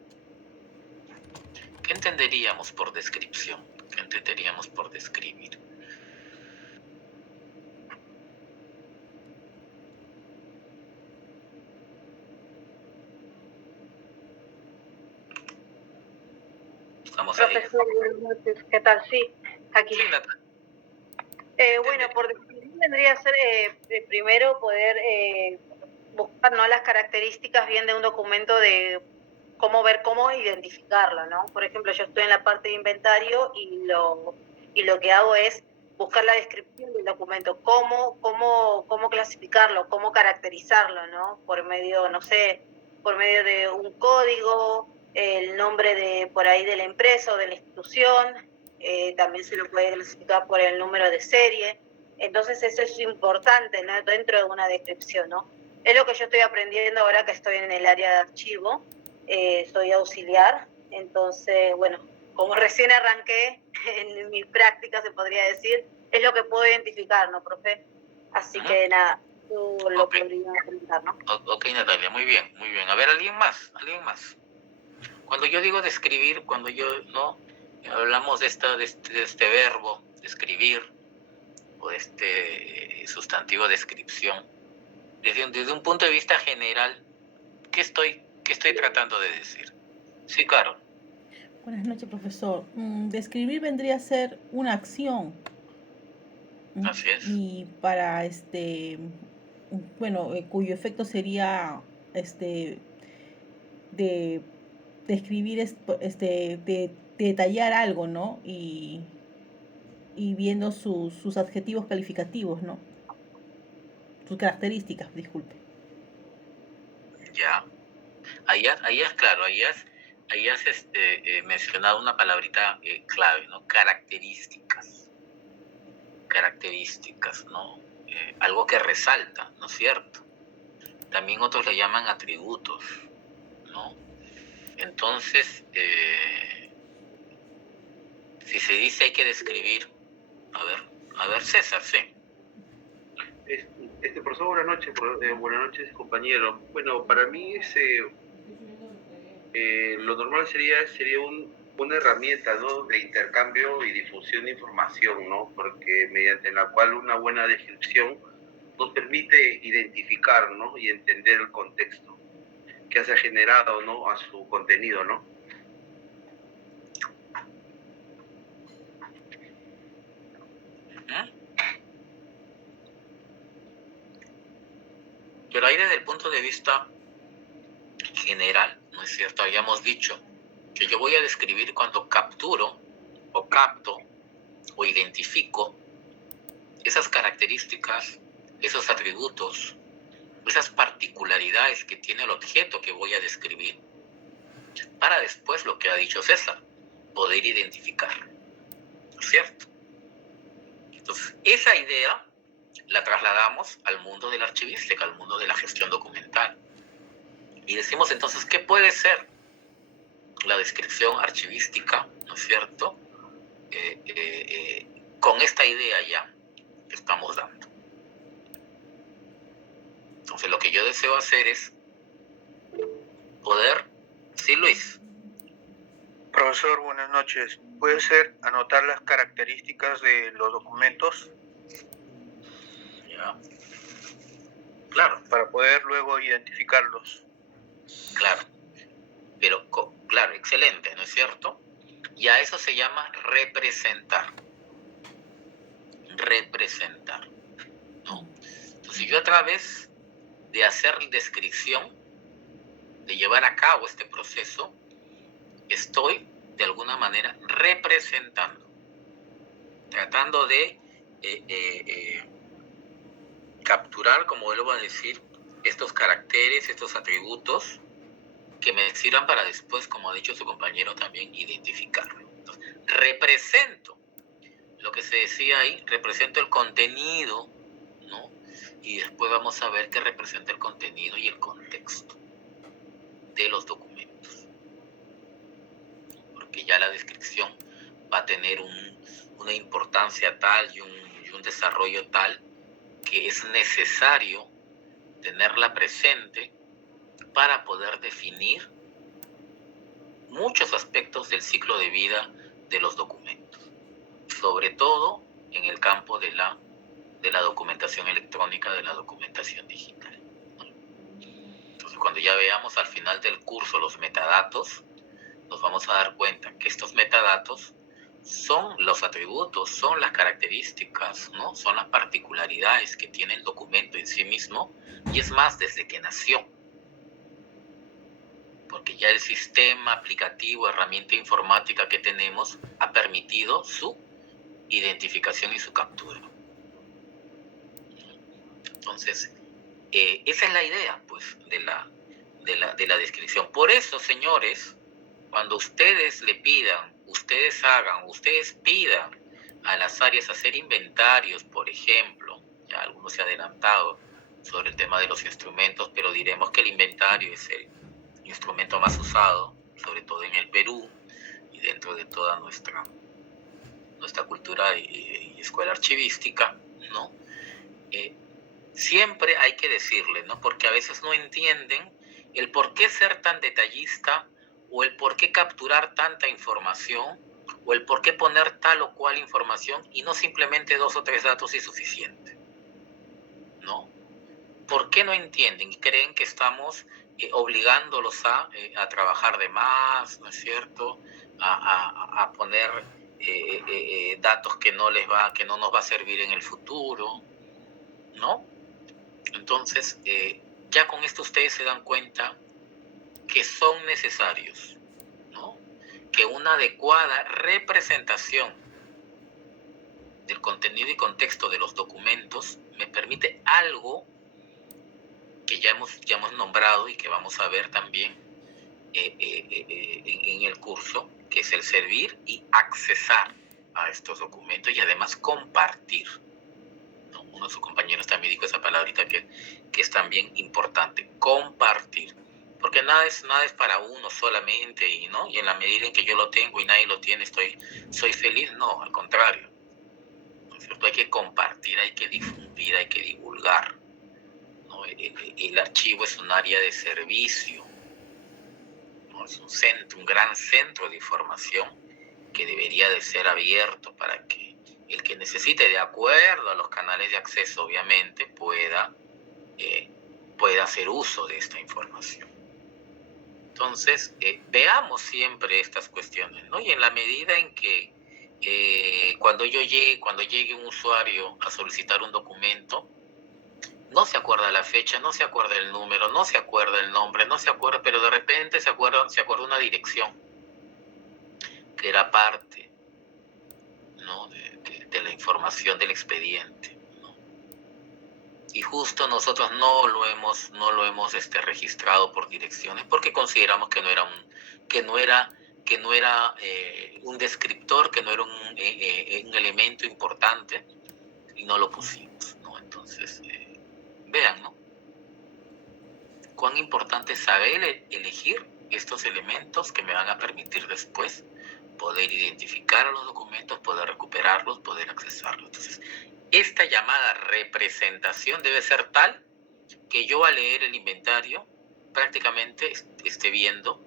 ¿Qué entenderíamos por descripción? ¿Qué entenderíamos por describir? Estamos ahí. Profesor, buenas noches. ¿Qué tal? Sí, aquí. Sí, Natalia. Bueno, por describir vendría a ser primero poder buscar, ¿no?, las características bien de un documento, de cómo identificarlo, ¿no? Por ejemplo, yo estoy en la parte de inventario y lo que hago es buscar la descripción del documento, cómo clasificarlo, cómo caracterizarlo, ¿no? Por medio, no sé, por medio de un código, el nombre de por ahí de la empresa o de la institución, también se lo puede clasificar por el número de serie. Entonces eso es importante, ¿no? Dentro de una descripción, ¿no? Es lo que yo estoy aprendiendo ahora que estoy en el área de archivo, soy auxiliar, entonces, bueno, como recién arranqué en mi práctica, se podría decir, es lo que puedo identificar, ¿no, profe? Así que nada, tú lo podrías preguntar, ¿no? Ok, Natalia, muy bien, muy bien. A ver, ¿alguien más? Cuando yo digo describir, cuando yo, ¿no? Hablamos de este verbo, describir, o de este sustantivo descripción, desde un punto de vista general, ¿qué estoy tratando de decir? Sí, Carol. Buenas noches, profesor. Describir vendría a ser una acción. Así es. Y para cuyo efecto sería de describir, de detallar algo, ¿no? Y viendo sus adjetivos calificativos, ¿no? Sus características, disculpe. Ya. Ahí has mencionado una palabrita clave, ¿no? Características, ¿no? Algo que resalta, ¿no es cierto? También otros le llaman atributos, ¿no? Entonces, si se dice hay que describir, a ver, César, sí. Profesor, buenas noches, compañero. Bueno, para mí lo normal sería una herramienta, ¿no?, de intercambio y difusión de información, ¿no? Porque mediante la cual una buena descripción nos permite identificar, ¿no?, y entender el contexto que se ha generado, ¿no?, a su contenido, ¿no? Pero ahí desde el punto de vista general, ¿no es cierto? Habíamos dicho que yo voy a describir cuando capturo o capto o identifico esas características, esos atributos, esas particularidades que tiene el objeto que voy a describir, para después, lo que ha dicho César, poder identificarlo, ¿no es cierto? Entonces, esa idea la trasladamos al mundo de la archivística, al mundo de la gestión documental. Y decimos entonces, ¿qué puede ser la descripción archivística, ¿no es cierto? Con esta idea ya que estamos dando. Entonces, lo que yo deseo hacer es poder... Sí, Luis. Profesor, buenas noches. ¿Puede ser anotar las características de los documentos? Ya. Claro. Para poder luego identificarlos. Claro. Pero, claro, excelente, ¿no es cierto? Y a eso se llama representar. Representar, ¿no? Entonces, yo a través de hacer descripción, de llevar a cabo este proceso, estoy de alguna manera representando, tratando de capturar, como vuelvo a decir, estos caracteres, estos atributos que me sirvan para después, como ha dicho su compañero también, identificarlo. Entonces, represento lo que se decía ahí, represento el contenido, ¿no? Y después vamos a ver qué representa el contenido y el contexto de los documentos. Porque ya la descripción va a tener una importancia tal y un desarrollo tal que es necesario tenerla presente para poder definir muchos aspectos del ciclo de vida de los documentos, sobre todo en el campo de la documentación electrónica, de la documentación digital. Entonces, cuando ya veamos al final del curso los metadatos, nos vamos a dar cuenta que estos metadatos son los atributos, son las características, ¿no? Son las particularidades que tiene el documento en sí mismo, y es más, desde que nació. Porque ya el sistema aplicativo, herramienta informática que tenemos, ha permitido su identificación y su captura. Entonces, esa es la idea, pues, de la descripción. Por eso, señores, cuando ustedes le pidan, ustedes pidan a las áreas hacer inventarios, por ejemplo, ya algunos se ha adelantado sobre el tema de los instrumentos, pero diremos que el inventario es el instrumento más usado, sobre todo en el Perú y dentro de toda nuestra cultura y escuela archivística, ¿no? Siempre hay que decirle, ¿no? Porque a veces no entienden el por qué ser tan detallista, o el por qué capturar tanta información, o el por qué poner tal o cual información y no simplemente 2 o 3 datos y suficiente, ¿no? ¿Por qué no entienden y creen que estamos obligándolos a trabajar de más, ¿no es cierto? A poner datos que no nos va a servir en el futuro, ¿no? Entonces, ya con esto ustedes se dan cuenta que son necesarios, ¿no? Que una adecuada representación del contenido y contexto de los documentos me permite algo que ya hemos nombrado y que vamos a ver también en el curso, que es el servir y accesar a estos documentos y además compartir, ¿no? Uno de sus compañeros también dijo esa palabrita que es también importante, compartir. Porque nada es para uno solamente, ¿no? Y en la medida en que yo lo tengo y nadie lo tiene, soy feliz. No, al contrario. ¿No es cierto? Hay que compartir, hay que difundir, hay que divulgar, ¿no? El archivo es un área de servicio, ¿no? Es un gran centro de información que debería de ser abierto para que el que necesite, de acuerdo a los canales de acceso, obviamente, pueda hacer uso de esta información. Entonces, veamos siempre estas cuestiones, ¿no? Y en la medida en que cuando llegue un usuario a solicitar un documento, no se acuerda la fecha, no se acuerda el número, no se acuerda el nombre, no se acuerda, pero de repente se acuerda una dirección que era parte, ¿no? de la información del expediente, ¿no? Y justo nosotros no lo hemos registrado por direcciones porque consideramos que no era un descriptor, que no era un elemento importante, y no lo pusimos, ¿no? Entonces, vean, ¿no? Cuán importante es saber elegir estos elementos que me van a permitir después poder identificar a los documentos, poder recuperarlos, poder accesarlos. Entonces, esta llamada representación debe ser tal que yo al leer el inventario prácticamente esté viendo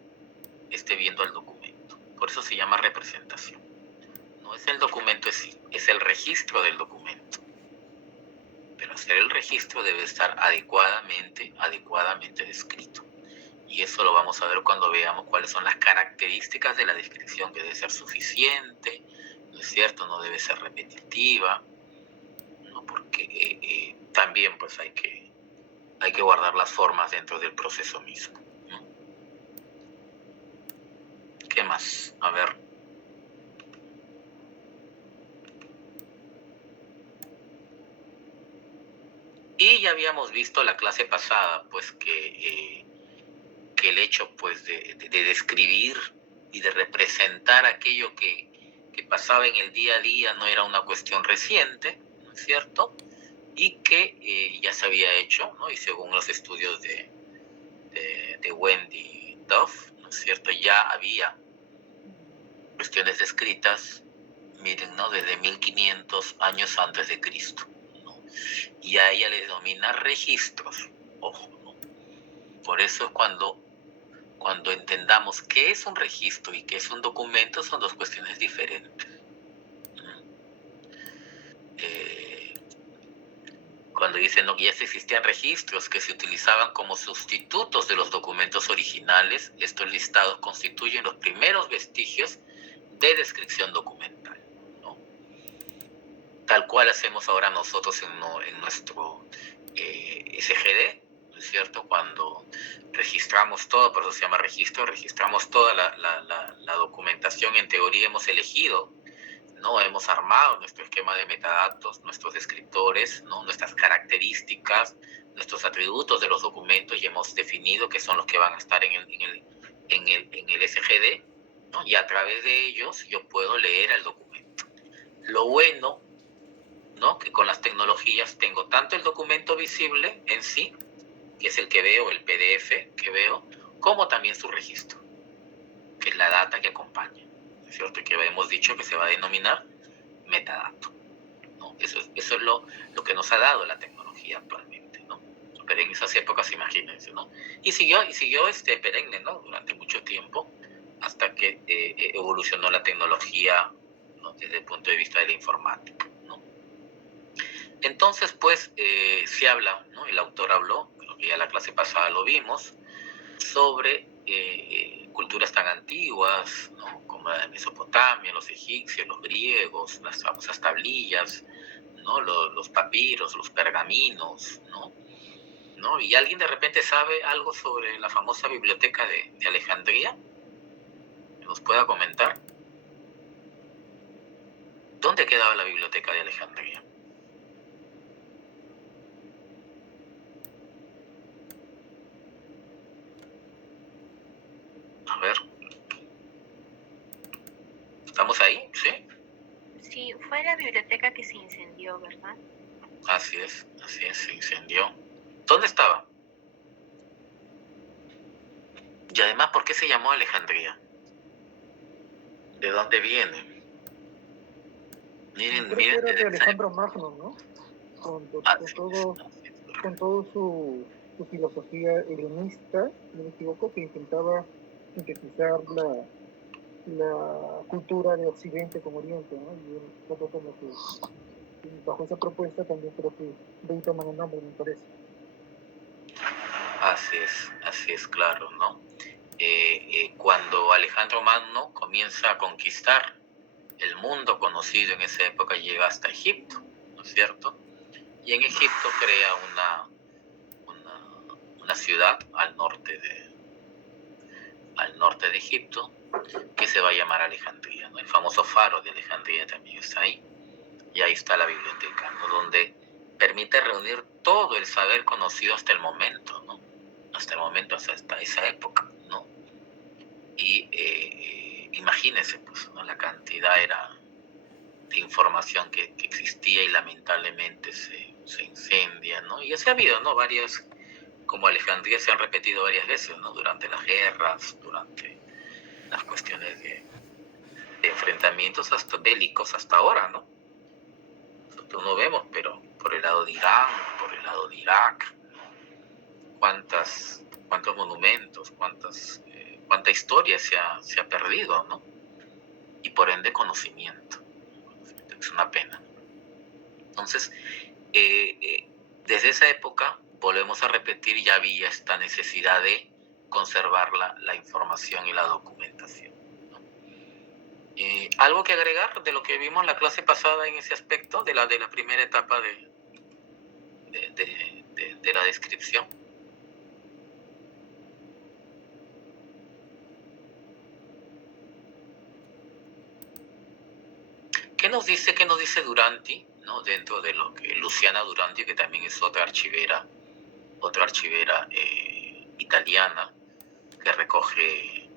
el documento. Por eso se llama representación. No es el documento en sí, es el registro del documento. Pero hacer el registro debe estar adecuadamente descrito. Y eso lo vamos a ver cuando veamos cuáles son las características de la descripción, que debe ser suficiente, ¿no es cierto? No debe ser repetitiva, ¿no? Porque también pues hay que guardar las formas dentro del proceso mismo, ¿no? ¿Qué más? A ver. Y ya habíamos visto la clase pasada, pues que el hecho pues de describir y de representar aquello que pasaba en el día a día no era una cuestión reciente, ¿no es cierto? Y que ya se había hecho, ¿no? Y según los estudios de Wendy Duff, ¿no es cierto? Ya había cuestiones descritas, miren, ¿no? Desde 1500 años antes de Cristo, ¿no? Y a ella le denomina registros, ojo, ¿no? Por eso cuando entendamos qué es un registro y qué es un documento, son dos cuestiones diferentes. Cuando dicen que ya existían registros que se utilizaban como sustitutos de los documentos originales, estos listados constituyen los primeros vestigios de descripción documental, ¿no? Tal cual hacemos ahora nosotros en nuestro SGD, ¿no es cierto? Cuando registramos todo, por eso se llama registro, registramos toda la documentación, en teoría hemos elegido ¿no? Hemos armado nuestro esquema de metadatos, nuestros descriptores, ¿no? Nuestras características, nuestros atributos de los documentos, y hemos definido que son los que van a estar en el SGD, ¿no? Y a través de ellos yo puedo leer el documento. Lo bueno, ¿no? Que con las tecnologías tengo tanto el documento visible en sí, que es el que veo, el PDF que veo, como también su registro, que es la data que acompaña, ¿no es cierto? Que hemos dicho que se va a denominar metadato, ¿no? Eso es lo que nos ha dado la tecnología actualmente, ¿no? Pero en esas épocas, imagínense, ¿no? Y siguió perenne, ¿no? Durante mucho tiempo, hasta que evolucionó la tecnología, ¿no? Desde el punto de vista de la informática, ¿no? Entonces, pues, se habla, ¿no? El autor habló, creo que ya la clase pasada lo vimos, sobre culturas tan antiguas, ¿no? Como la de Mesopotamia, los egipcios, los griegos, las famosas tablillas, ¿no? Los papiros, los pergaminos, ¿no? Y alguien de repente sabe algo sobre la famosa biblioteca de Alejandría, que nos pueda comentar. ¿Dónde quedaba la biblioteca de Alejandría? A ver. ¿Estamos ahí? ¿Sí? Sí, fue la biblioteca que se incendió, ¿verdad? Así es, se incendió. ¿Dónde estaba? Y además, ¿por qué se llamó Alejandría? ¿De dónde viene? Creo que era de Alejandro Magno, ¿no? Con todo su filosofía helenista, si no me equivoco, que intentaba sintetizar la cultura de Occidente con Oriente, ¿no? Y él como que bajo esa propuesta también creo que de ahí toman el nombre, me parece. Así es, claro, ¿no? Cuando Alejandro Magno comienza a conquistar el mundo conocido en esa época, llega hasta Egipto, ¿no es cierto? Y en Egipto crea una ciudad al norte de Egipto, que se va a llamar Alejandría, ¿no? El famoso faro de Alejandría también está ahí, y ahí está la biblioteca, ¿no? Donde permite reunir todo el saber conocido hasta el momento, ¿no? Hasta esa época, ¿no? Y imagínense, pues, ¿no? La cantidad era de información que existía, y lamentablemente se incendia, ¿no? Y así ha habido, ¿no? Varias, como Alejandría, se han repetido varias veces, ¿no? Durante las guerras, durante las cuestiones de enfrentamientos hasta bélicos hasta ahora, ¿no? Nosotros no vemos, pero por el lado de Irán, por el lado de Irak, cuántos monumentos, cuánta historia se ha perdido, ¿no? Y por ende conocimiento. Es una pena. Entonces, desde esa época, volvemos a repetir, ya había esta necesidad de conservar la información y la documentación, ¿no? ¿Algo que agregar de lo que vimos en la clase pasada en ese aspecto, de la primera etapa de la descripción? ¿Qué nos dice Duranti, ¿no? Dentro de lo que Luciana Duranti, que también es otra archivera italiana, que recoge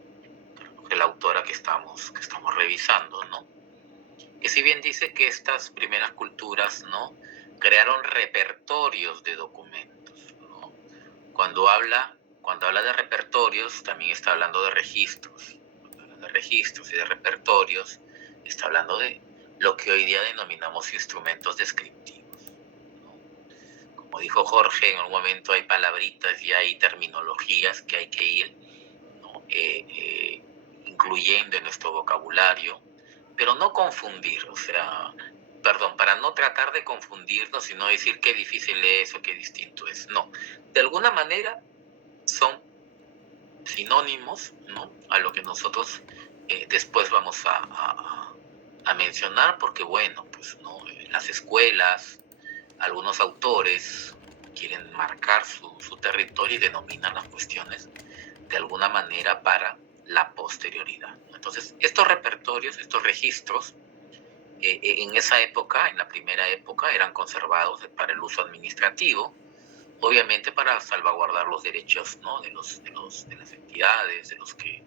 la autora que estamos revisando, ¿no? Que si bien dice que estas primeras culturas, ¿no? Crearon repertorios de documentos, ¿no? Cuando habla de repertorios, también está hablando de registros. Cuando habla de registros y de repertorios, está hablando de lo que hoy día denominamos instrumentos descriptivos, ¿no? Como dijo Jorge, en un momento hay palabritas y hay terminologías que hay que ir, ¿no? Incluyendo en nuestro vocabulario, pero no confundir, para no tratar de confundirnos, sino decir qué difícil es o qué distinto es. No, de alguna manera son sinónimos, ¿no? A lo que nosotros después vamos a mencionar, porque bueno, pues, ¿no? En las escuelas, algunos autores quieren marcar su territorio y denominan las cuestiones de alguna manera para la posterioridad. Entonces, estos repertorios, estos registros, en esa época, en la primera época, eran conservados para el uso administrativo, obviamente para salvaguardar los derechos, ¿no?, de las entidades, de los que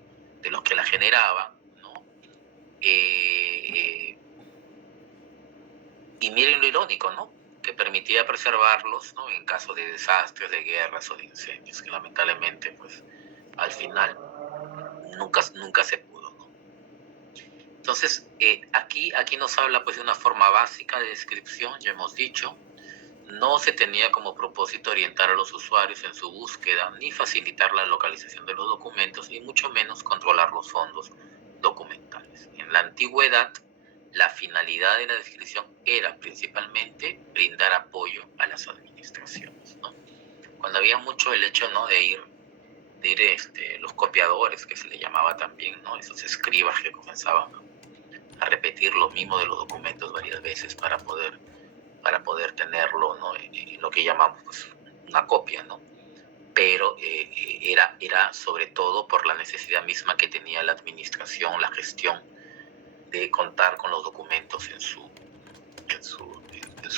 la generaban, ¿no? Y miren lo irónico, ¿no?, que permitía preservarlos, ¿no?, en caso de desastres, de guerras o de incendios, que lamentablemente, pues, al final nunca se pudo, ¿no? Entonces, aquí nos habla, pues, de una forma básica de descripción. Ya hemos dicho, no se tenía como propósito orientar a los usuarios en su búsqueda, ni facilitar la localización de los documentos, y mucho menos controlar los fondos documentales. En la antigüedad, la finalidad de la descripción era principalmente brindar apoyo a las administraciones, ¿no? Cuando había mucho el hecho, ¿no?, de ir los copiadores, que se le llamaba también, ¿no?, esos escribas que comenzaban a repetir lo mismo de los documentos varias veces para poder tenerlo, ¿no?, en lo que llamamos, pues, una copia, ¿no? Pero era sobre todo por la necesidad misma que tenía la administración, la gestión, de contar con los documentos en su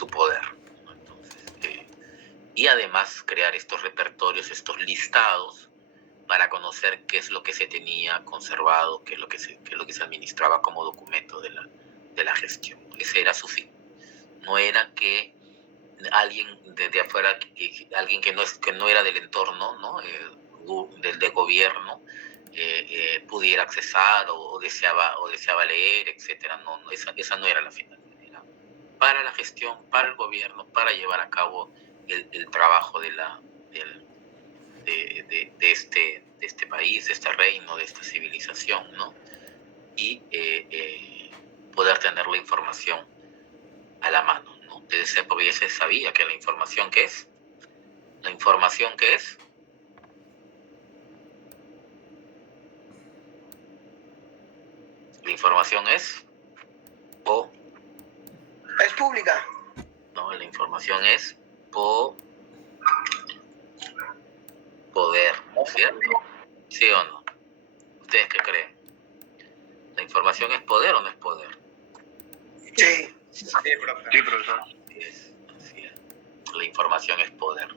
poder, ¿no? Entonces, y además crear estos repertorios, estos listados, para conocer qué es lo que se tenía conservado, qué es lo que se administraba como documento de la gestión. Ese era su fin. No era que alguien desde afuera, alguien que no era del entorno, ¿no?, del gobierno, pudiera accesar o deseaba leer, etcétera. No, esa no era la finalidad. Era para la gestión, para el gobierno, para llevar a cabo el trabajo de este país, de este reino, de esta civilización, ¿no? Y poder tener la información a la mano, ¿no? Desde esa época ya se sabía que la información, ¿qué es? La información, ¿qué es? La información es es pública. No, la información es poder, ¿cierto? ¿Sí o no? ¿Ustedes qué creen? ¿La información es poder o no es poder? Sí. Sí, profesor. Así es. La información es poder.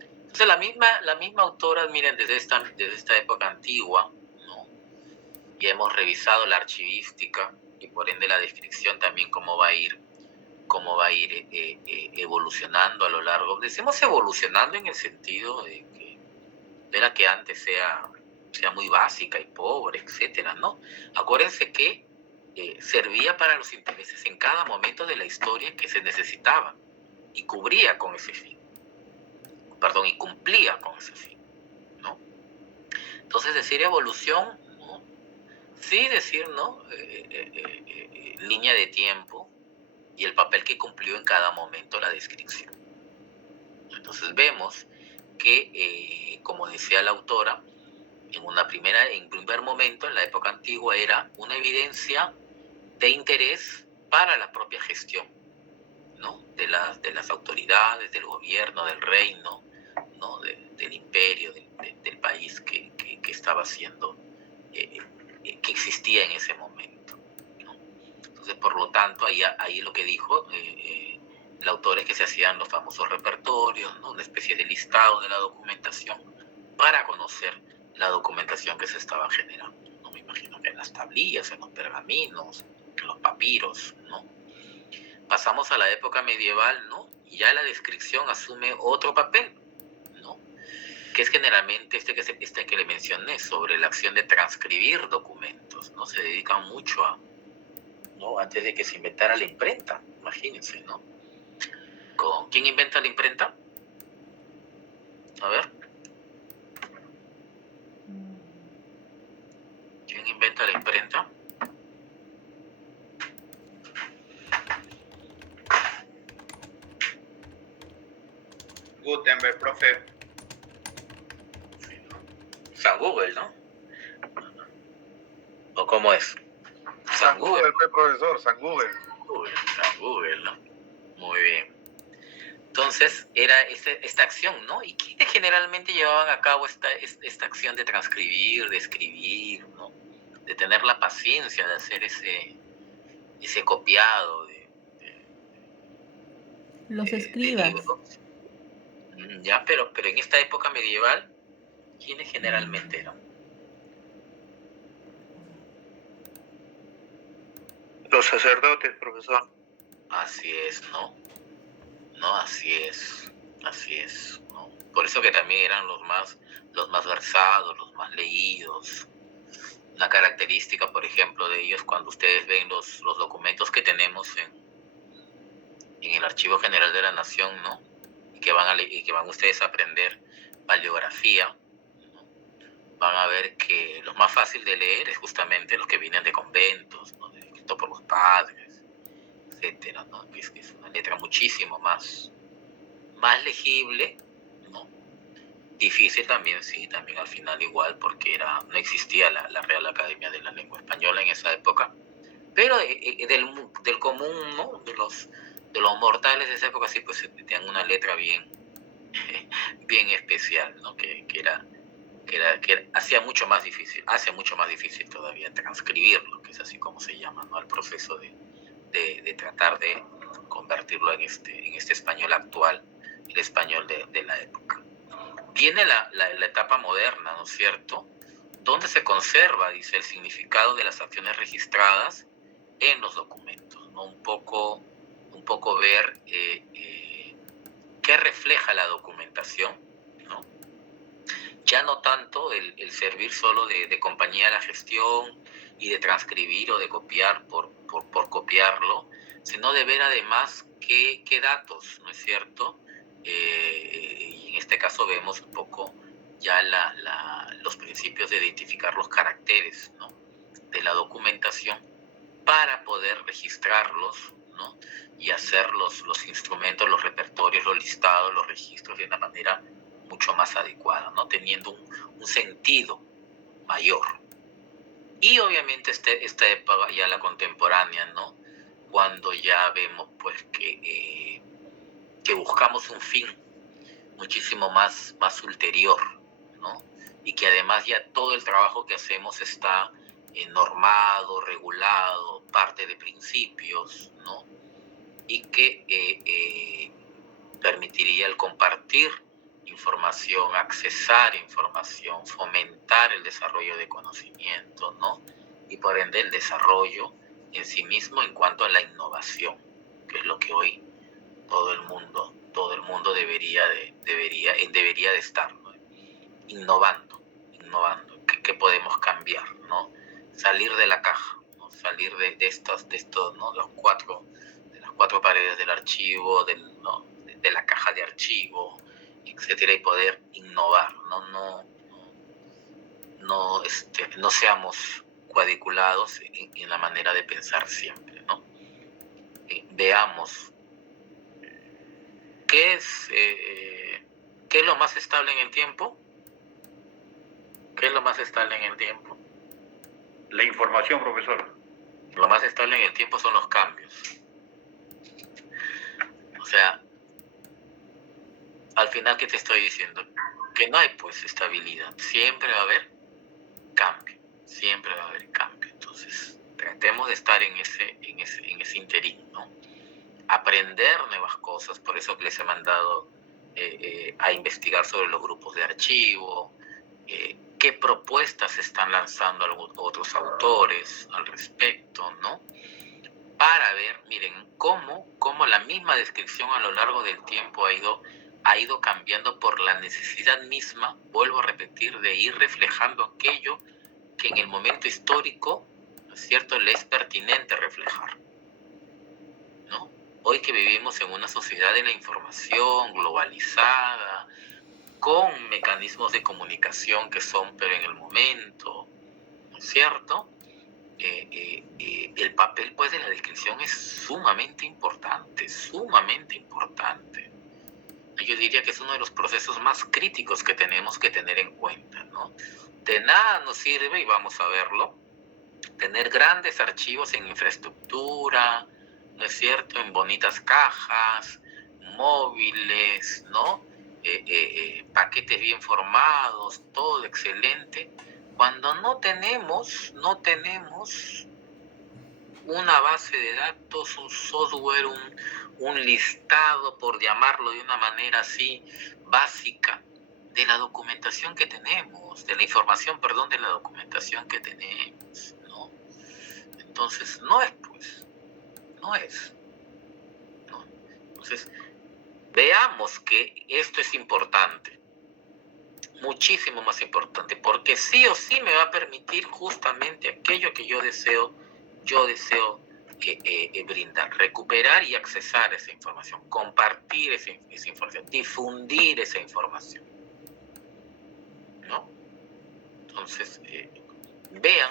Entonces la misma autora, miren, desde esta época antigua, ¿no?, ya hemos revisado la archivística y por ende la descripción también cómo va a ir evolucionando a lo largo. Decimos evolucionando en el sentido de que antes sea muy básica y pobre, etcétera, ¿no? Acuérdense que servía para los intereses en cada momento de la historia que se necesitaba y cubría con ese fin. Y cumplía con ese fin, ¿no? Entonces, decir evolución, ¿no?, sí decir, ¿no?, línea de tiempo y el papel que cumplió en cada momento la descripción. Entonces vemos que, como decía la autora, en primer momento, en la época antigua, era una evidencia de interés para la propia gestión, ¿no?, de las autoridades, del gobierno, del reino, ¿no?, del imperio, del país que estaba siendo, que existía en ese momento, ¿no? Entonces, por lo tanto, ahí lo que dijo el autor es que se hacían los famosos repertorios, ¿no?, una especie de listado de la documentación para conocer la documentación que se estaba generando. No me imagino que en las tablillas, en los pergaminos, en los papiros, ¿no? Pasamos a la época medieval, ¿no?, y ya la descripción asume otro papel, ¿no?, que es generalmente este que le mencioné, sobre la acción de transcribir documentos, ¿no? Se dedican mucho a, ¿no?, antes de que se inventara la imprenta, imagínense, ¿no? ¿Quién inventa la imprenta? A ver. ¿Quién inventa la imprenta? Gutenberg, profe. San Google, ¿no? ¿O cómo es? San Google, profesor, San Google. San Google, ¿no? Muy bien. Entonces, era esta acción, ¿no? ¿Y quiénes generalmente llevaban a cabo esta acción de transcribir, de escribir, ¿no?, de tener la paciencia de hacer ese copiado Los de escribas. libros. Ya, pero en esta época medieval, ¿quiénes generalmente eran? Los sacerdotes, profesor. Así es, ¿no? Así es, ¿no? Por eso que también eran los más versados, los más leídos. Una característica, por ejemplo, de ellos, cuando ustedes ven los documentos que tenemos en el Archivo General de la Nación, ¿no? Y que van ustedes a aprender paleografía, ¿no? Van a ver que lo más fácil de leer es justamente los que vienen de conventos, ¿no? Escrito por los padres, etcétera, ¿no? Que es una letra muchísimo más legible, ¿no? Difícil también, sí, también al final igual, porque no existía la Real Academia de la Lengua Española en esa época, pero del común, ¿no? De los mortales de esa época, sí, pues tenían una letra bien especial, ¿no? Que hacía mucho más difícil, hace mucho más difícil todavía transcribirlo, que es así como se llama, ¿no? El proceso de tratar de convertirlo en este español actual, el español de la época. Viene la etapa moderna, ¿no es cierto?, donde se conserva, dice, el significado de las acciones registradas en los documentos, ¿no? Un poco ver qué refleja la documentación, ¿no? Ya no tanto el servir solo de compañía a la gestión y de transcribir o de copiar por copiarlo, sino de ver además qué datos, ¿no es cierto? Y en este caso vemos un poco ya los principios de identificar los caracteres, ¿no?, de la documentación para poder registrarlos, ¿no?, y hacer los instrumentos, los repertorios, los listados, los registros de una manera mucho más adecuada, ¿no?, teniendo un sentido mayor. Y obviamente esta época ya la contemporánea, ¿no?, cuando ya vemos pues que buscamos un fin muchísimo más ulterior, ¿no?, y que además ya todo el trabajo que hacemos está normado, regulado, parte de principios, ¿no?, y que permitiría el compartir información, accesar información, fomentar el desarrollo de conocimiento, ¿no?, y por ende el desarrollo en sí mismo en cuanto a la innovación, que es lo que hoy todo el mundo debería de estar, ¿no?, innovando, ¿qué podemos cambiar, ¿no?, salir de la caja, ¿no?, salir de estos, ¿no?, de las cuatro paredes del archivo, de la caja de archivo, etcétera, y poder innovar, no seamos cuadriculados en la manera de pensar siempre, ¿no? Veamos ¿qué es lo más estable en el tiempo? ¿Qué es lo más estable en el tiempo? La información, profesor. Lo más estable en el tiempo son los cambios. O sea, al final, ¿qué te estoy diciendo? Que no hay pues estabilidad. Siempre va a haber cambio. Siempre va a haber cambio. Entonces, tratemos de estar en ese interín, ¿no? Aprender nuevas cosas, por eso que les he mandado a investigar sobre los grupos de archivo, qué propuestas se están lanzando otros autores al respecto, ¿no? Para ver, miren, cómo la misma descripción a lo largo del tiempo ha ido cambiando por la necesidad misma, vuelvo a repetir, de ir reflejando aquello que en el momento histórico, ¿no es cierto?, le es pertinente reflejar, ¿no? Hoy que vivimos en una sociedad de la información globalizada, con mecanismos de comunicación que son pero en el momento, ¿no es cierto?, el papel pues de la descripción es sumamente importante. Yo diría que es uno de los procesos más críticos que tenemos que tener en cuenta, ¿no? De nada nos sirve, y vamos a verlo, tener grandes archivos en infraestructura, ¿no es cierto?, en bonitas cajas, móviles, ¿no?, paquetes bien formados, todo excelente, cuando no tenemos una base de datos, un software, un listado, por llamarlo de una manera así básica, de la documentación que tenemos, de la información, perdón, de la documentación que tenemos, ¿no? Entonces, no es, pues, no es. ¿No? Entonces, veamos que esto es importante, muchísimo más importante, porque sí o sí me va a permitir justamente aquello que yo deseo brindar, recuperar y accesar esa información, compartir esa información, difundir esa información, ¿no? Entonces, vean,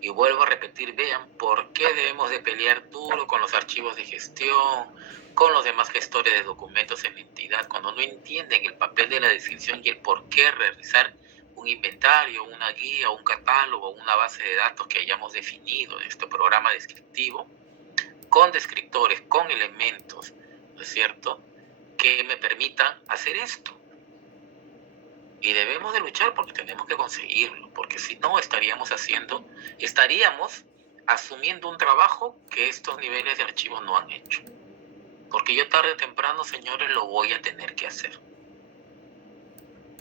y vuelvo a repetir, vean por qué debemos de pelear duro con los archivos de gestión, con los demás gestores de documentos en la entidad, cuando no entienden el papel de la descripción y el por qué realizar un inventario, una guía, un catálogo, una base de datos que hayamos definido en este programa descriptivo, con descriptores, con elementos, ¿no es cierto?, que me permitan hacer esto. Y debemos de luchar porque tenemos que conseguirlo, porque si no estaríamos asumiendo un trabajo que estos niveles de archivos no han hecho. Porque yo tarde o temprano, señores, lo voy a tener que hacer.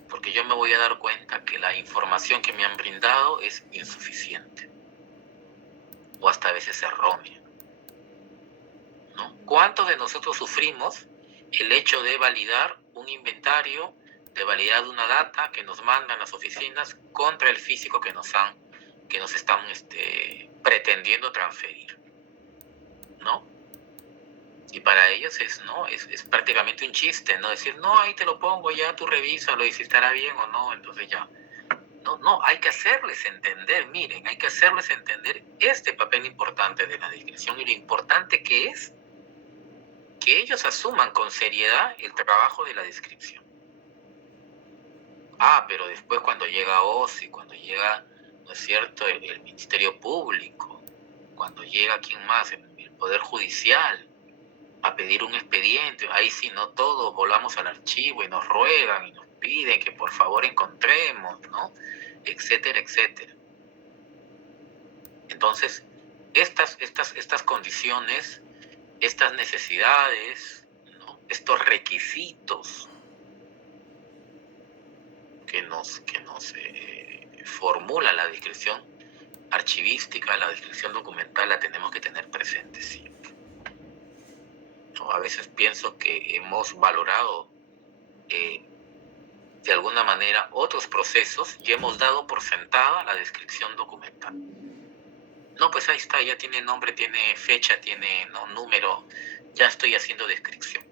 Porque yo me voy a dar cuenta que la información que me han brindado es insuficiente. O hasta a veces errónea, ¿no? ¿Cuántos de nosotros sufrimos el hecho de validar un inventario, de validar una data que nos mandan las oficinas contra el físico que nos están pretendiendo transferir, ¿no? Y para ellos es prácticamente un chiste, ¿no? Decir, no, ahí te lo pongo, ya tú revísalo y si estará bien o no, entonces ya. No, hay que hacerles entender, miren, hay que hacerles entender este papel importante de la descripción y lo importante que es que ellos asuman con seriedad el trabajo de la descripción. Pero después cuando llega OSI, cuando llega, ¿no es cierto?, el Ministerio Público, cuando llega, ¿quién más?, el Poder Judicial, a pedir un expediente, ahí sí, no todos volamos al archivo y nos ruegan y nos piden que por favor encontremos, ¿no?, etcétera, etcétera. Entonces, estas condiciones, estas necesidades, ¿no?, estos requisitos que nos formula la descripción archivística, la descripción documental, la tenemos que tener presente siempre. ¿No? A veces pienso que hemos valorado de alguna manera otros procesos y hemos dado por sentada la descripción documental. No, pues ahí está, ya tiene nombre, tiene fecha, tiene número, ya estoy haciendo descripción.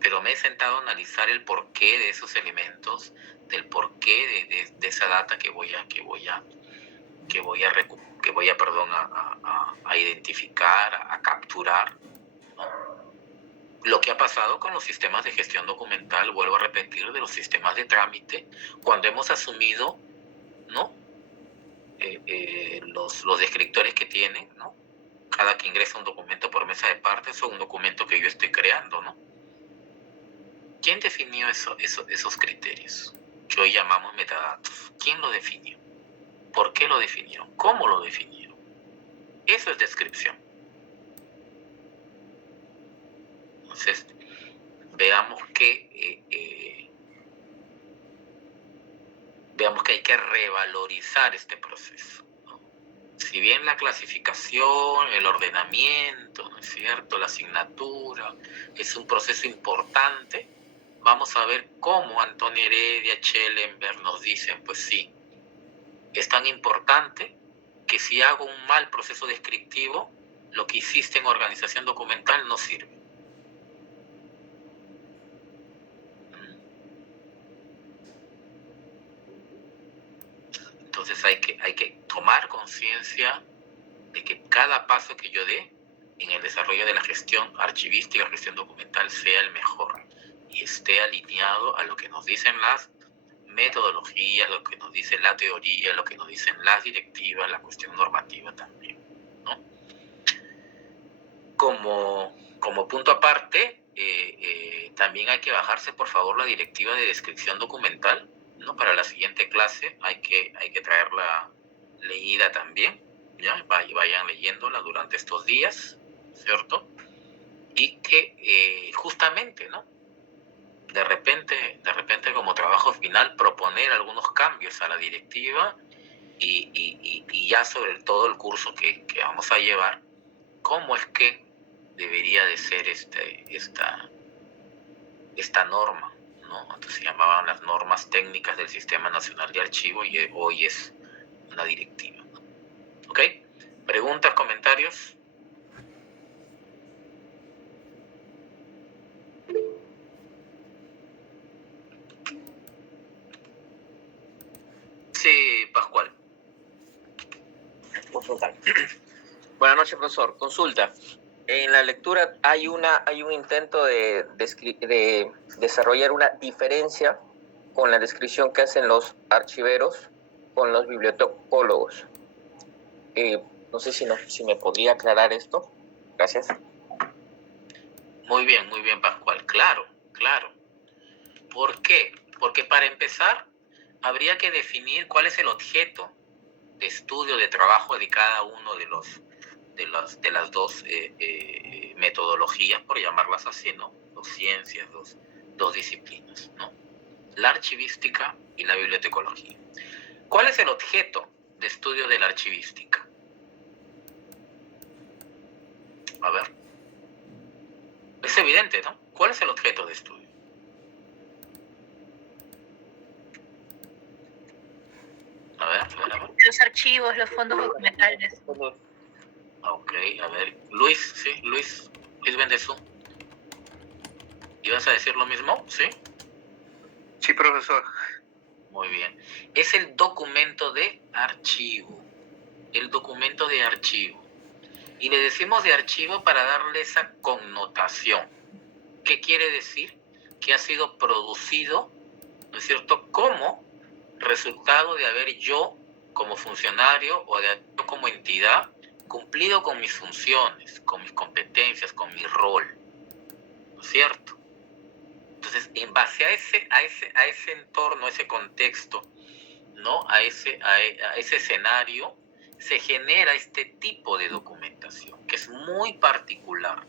Pero me he sentado a analizar el porqué de esos elementos, del porqué de esa data que voy a identificar, a capturar, ¿no? Lo que ha pasado con los sistemas de gestión documental, vuelvo a repetir, de los sistemas de trámite, cuando hemos asumido, ¿no?, los descriptores que tienen, ¿no?, cada que ingresa un documento por mesa de partes o un documento que yo estoy creando, ¿no? ¿Quién definió esos criterios que hoy llamamos metadatos? ¿Quién lo definió? ¿Por qué lo definieron? ¿Cómo lo definieron? Eso es descripción. Entonces, veamos que hay que revalorizar este proceso, ¿no? Si bien la clasificación, el ordenamiento, ¿no es cierto?, la asignatura, es un proceso importante, vamos a ver cómo Antonio Heredia, Schellenberg nos dicen, pues sí, es tan importante que si hago un mal proceso descriptivo, lo que hiciste en organización documental no sirve. Entonces hay que tomar conciencia de que cada paso que yo dé en el desarrollo de la gestión archivística, gestión documental, sea el mejor y esté alineado a lo que nos dicen las metodologías, lo que nos dice la teoría, lo que nos dicen las directivas, la cuestión normativa también, ¿no? Como punto aparte, también hay que bajarse, por favor, la directiva de descripción documental, ¿no? Para la siguiente clase hay que traerla leída también, ¿ya? Vayan leyéndola durante estos días, ¿cierto? Y que justamente, ¿no? De repente como trabajo final proponer algunos cambios a la directiva y ya sobre todo el curso que vamos a llevar, cómo es que debería de ser esta norma, ¿no? Antes se llamaban las normas técnicas del Sistema Nacional de Archivo y hoy es una directiva, ¿no? ¿Ok? ¿Preguntas, comentarios? Sí, Pascual. Consultar. Buenas noches, profesor. Consulta. En la lectura hay un intento de desarrollar una diferencia con la descripción que hacen los archiveros con los bibliotecólogos. No sé si me podría aclarar esto. Gracias. Muy bien, Pascual. Claro. ¿Por qué? Porque para empezar, habría que definir cuál es el objeto de estudio, de trabajo de cada uno de las dos metodologías, por llamarlas así, ¿no? Dos ciencias, dos disciplinas, ¿no? La archivística y la bibliotecología. ¿Cuál es el objeto de estudio de la archivística? A ver. Es evidente, ¿no? ¿Cuál es el objeto de estudio? A ver. Los archivos, los fondos documentales. Ok, a ver. Luis Bendezú. ¿Ibas a decir lo mismo? ¿Sí? Sí, profesor. Muy bien. Es el documento de archivo. El documento de archivo. Y le decimos de archivo para darle esa connotación. ¿Qué quiere decir? Que ha sido producido, ¿no es cierto?, como resultado de haber yo, como funcionario o de haber yo como entidad, cumplido con mis funciones, con mis competencias, con mi rol, ¿no es cierto? Entonces, en base a ese entorno, a ese contexto, ¿no? A ese escenario, se genera este tipo de documentación, que es muy particular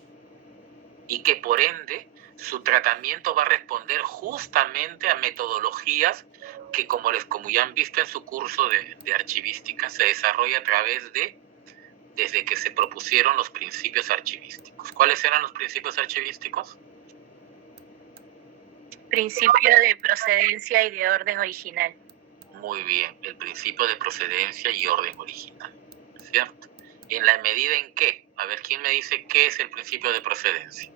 y que por ende su tratamiento va a responder justamente a metodologías que, como ya han visto en su curso de archivística, se desarrolla a través desde que se propusieron los principios archivísticos. ¿Cuáles eran los principios archivísticos? Principio de procedencia y de orden original. Muy bien, el principio de procedencia y orden original, ¿cierto? ¿En la medida en qué? A ver, ¿quién me dice qué es el principio de procedencia?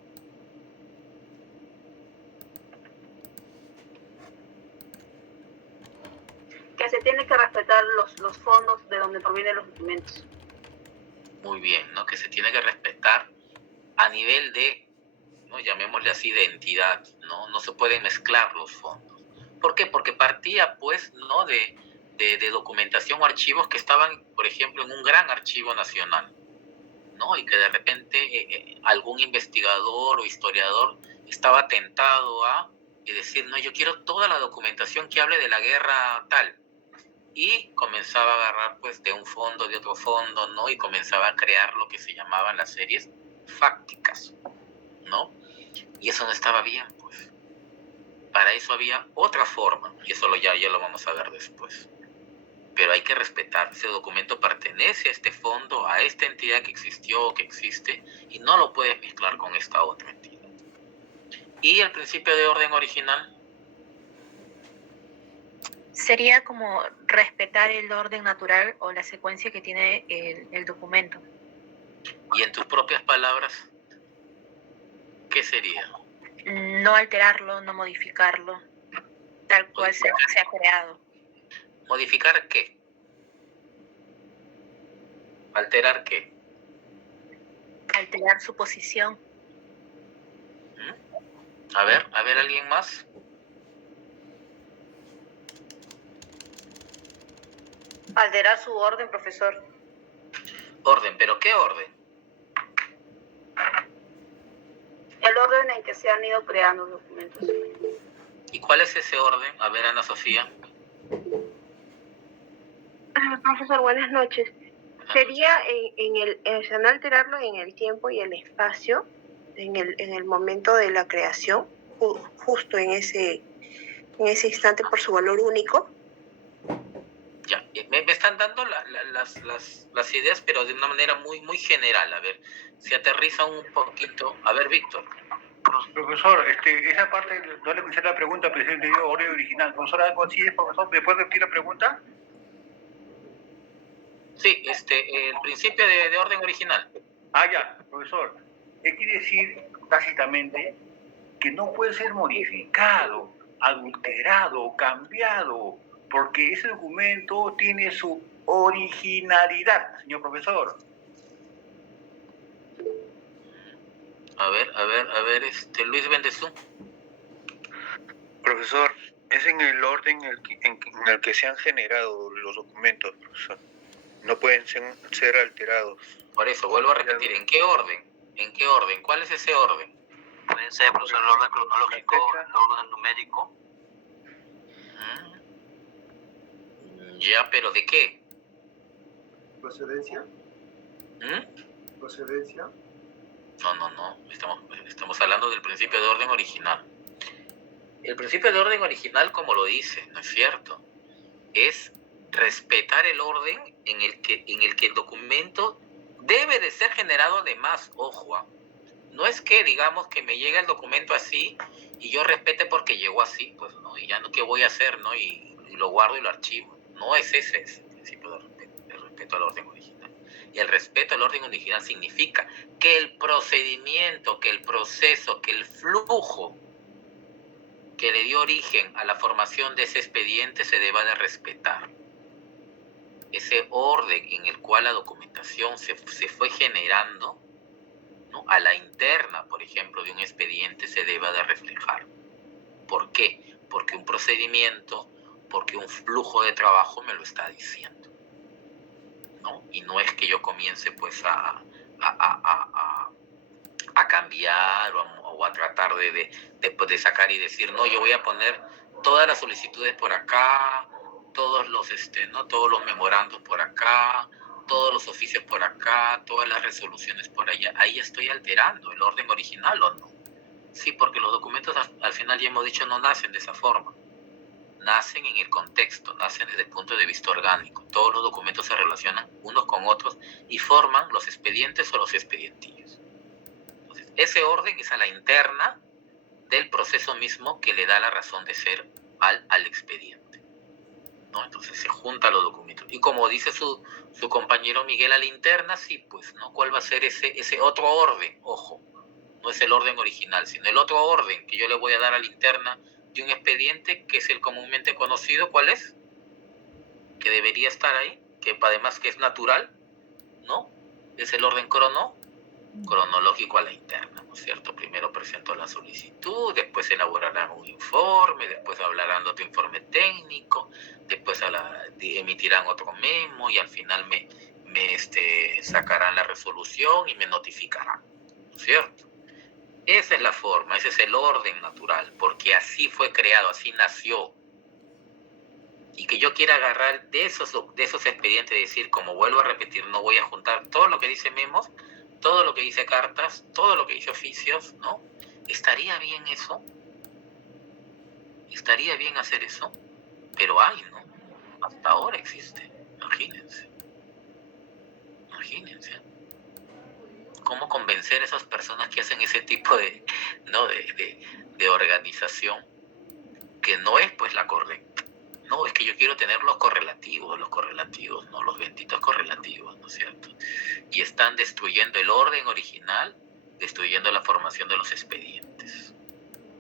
Que se tiene que respetar los fondos de donde provienen los documentos. Muy bien, ¿no? Que se tiene que respetar a nivel de, ¿no?, llamémosle así, de entidad, ¿no? No se pueden mezclar los fondos. ¿Por qué? Porque partía, pues, ¿no?, de documentación o archivos que estaban, por ejemplo, en un gran archivo nacional, ¿no? Y que de repente algún investigador o historiador estaba tentado a decir, no, yo quiero toda la documentación que hable de la guerra tal. Y comenzaba a agarrar, pues, de un fondo, de otro fondo, ¿no? Y comenzaba a crear lo que se llamaban las series fácticas, ¿no? Y eso no estaba bien, pues. Para eso había otra forma, y eso ya lo vamos a ver después. Pero hay que respetar, ese documento pertenece a este fondo, a esta entidad que existió o que existe, y no lo puedes mezclar con esta otra entidad. ¿Y el principio de orden original? Sería como respetar el orden natural o la secuencia que tiene el documento. Y en tus propias palabras, ¿qué sería? No alterarlo, no modificarlo, tal cual se ha creado. ¿Modificar qué? ¿Alterar qué? Alterar su posición. A ver, ¿alguien más? Alterar su orden, profesor. Orden, ¿pero qué orden? El orden en que se han ido creando los documentos. ¿Y cuál es ese orden? A ver, Ana Sofía. Profesor, buenas noches. sería o sea, no alterarlo en el tiempo y el espacio, en el momento de la creación, justo en ese instante por su valor único. Ya, me están dando las ideas, pero de una manera muy general. A ver, si aterriza un poquito. A ver, Víctor. Profesor, esa parte no le escuché la pregunta, pero se dio orden original. Profesor, algo así es, profesor. ¿Me puede repetir la pregunta? Sí, el principio de orden original. Ya, profesor. Quiere decir tácitamente que no puede ser modificado, adulterado, cambiado, porque ese documento tiene su originalidad, señor profesor. A ver, Luis Bendezú. Profesor, es en el orden en el que se han generado los documentos, profesor. No pueden ser alterados. Por eso, vuelvo a repetir, ¿en qué orden? ¿En qué orden? ¿Cuál es ese orden? Pueden ser, profesor, el orden cronológico, el orden numérico. Ya, pero ¿de qué? ¿Procedencia? ¿Procedencia? No. Estamos hablando del principio de orden original. El principio de orden original, como lo dice, ¿no es cierto? Es respetar el orden en el que el documento debe de ser generado además, ojo. No es que, digamos, que me llega el documento así y yo respete porque llegó así, pues no, y ya no, ¿qué voy a hacer, no? Y lo guardo y lo archivo. No es ese el principio de respeto, el respeto al orden original. Y el respeto al orden original significa que el procedimiento, que el proceso, que el flujo que le dio origen a la formación de ese expediente se deba de respetar. Ese orden en el cual la documentación se fue generando, ¿no?, a la interna, por ejemplo, de un expediente se deba de reflejar. ¿Por qué? Porque un procedimiento, porque un flujo de trabajo me lo está diciendo, ¿no? Y no es que yo comience pues a cambiar o a tratar de sacar y decir, no, yo voy a poner todas las solicitudes por acá, todos los todos los memorandos por acá, todos los oficios por acá, todas las resoluciones por allá. Ahí estoy alterando el orden original, ¿o no? Sí, porque los documentos al final, ya hemos dicho, no nacen de esa forma. Nacen en el contexto, nacen desde el punto de vista orgánico. Todos los documentos se relacionan unos con otros y forman los expedientes o los expedientillos. Entonces, ese orden es a la interna del proceso mismo que le da la razón de ser al expediente, ¿no? Entonces se juntan los documentos. Y como dice su compañero Miguel, a la interna, sí, pues, ¿no? ¿Cuál va a ser ese otro orden? Ojo, no es el orden original, sino el otro orden que yo le voy a dar a la interna de un expediente, que es el comúnmente conocido. ¿Cuál es? Que debería estar ahí, que además que es natural, ¿no? Es el orden cronológico a la interna, ¿no es cierto? Primero presento la solicitud, después elaborarán un informe, después hablarán de otro informe técnico, después emitirán otro memo y al final me sacarán la resolución y me notificarán, ¿no es cierto? Esa es la forma, ese es el orden natural, porque así fue creado, así nació. Y que yo quiera agarrar de esos expedientes y decir, como vuelvo a repetir, no voy a juntar todo lo que dice memos, todo lo que dice cartas, todo lo que dice oficios, ¿no? ¿Estaría bien eso? ¿Estaría bien hacer eso? Pero hay, ¿no? Hasta ahora existe, imagínense. Imagínense. ¿Cómo convencer a esas personas que hacen ese tipo de organización, que no es pues la correcta? No, es que yo quiero tener los correlativos, no, los benditos correlativos, ¿no es cierto? Y están destruyendo el orden original, destruyendo la formación de los expedientes,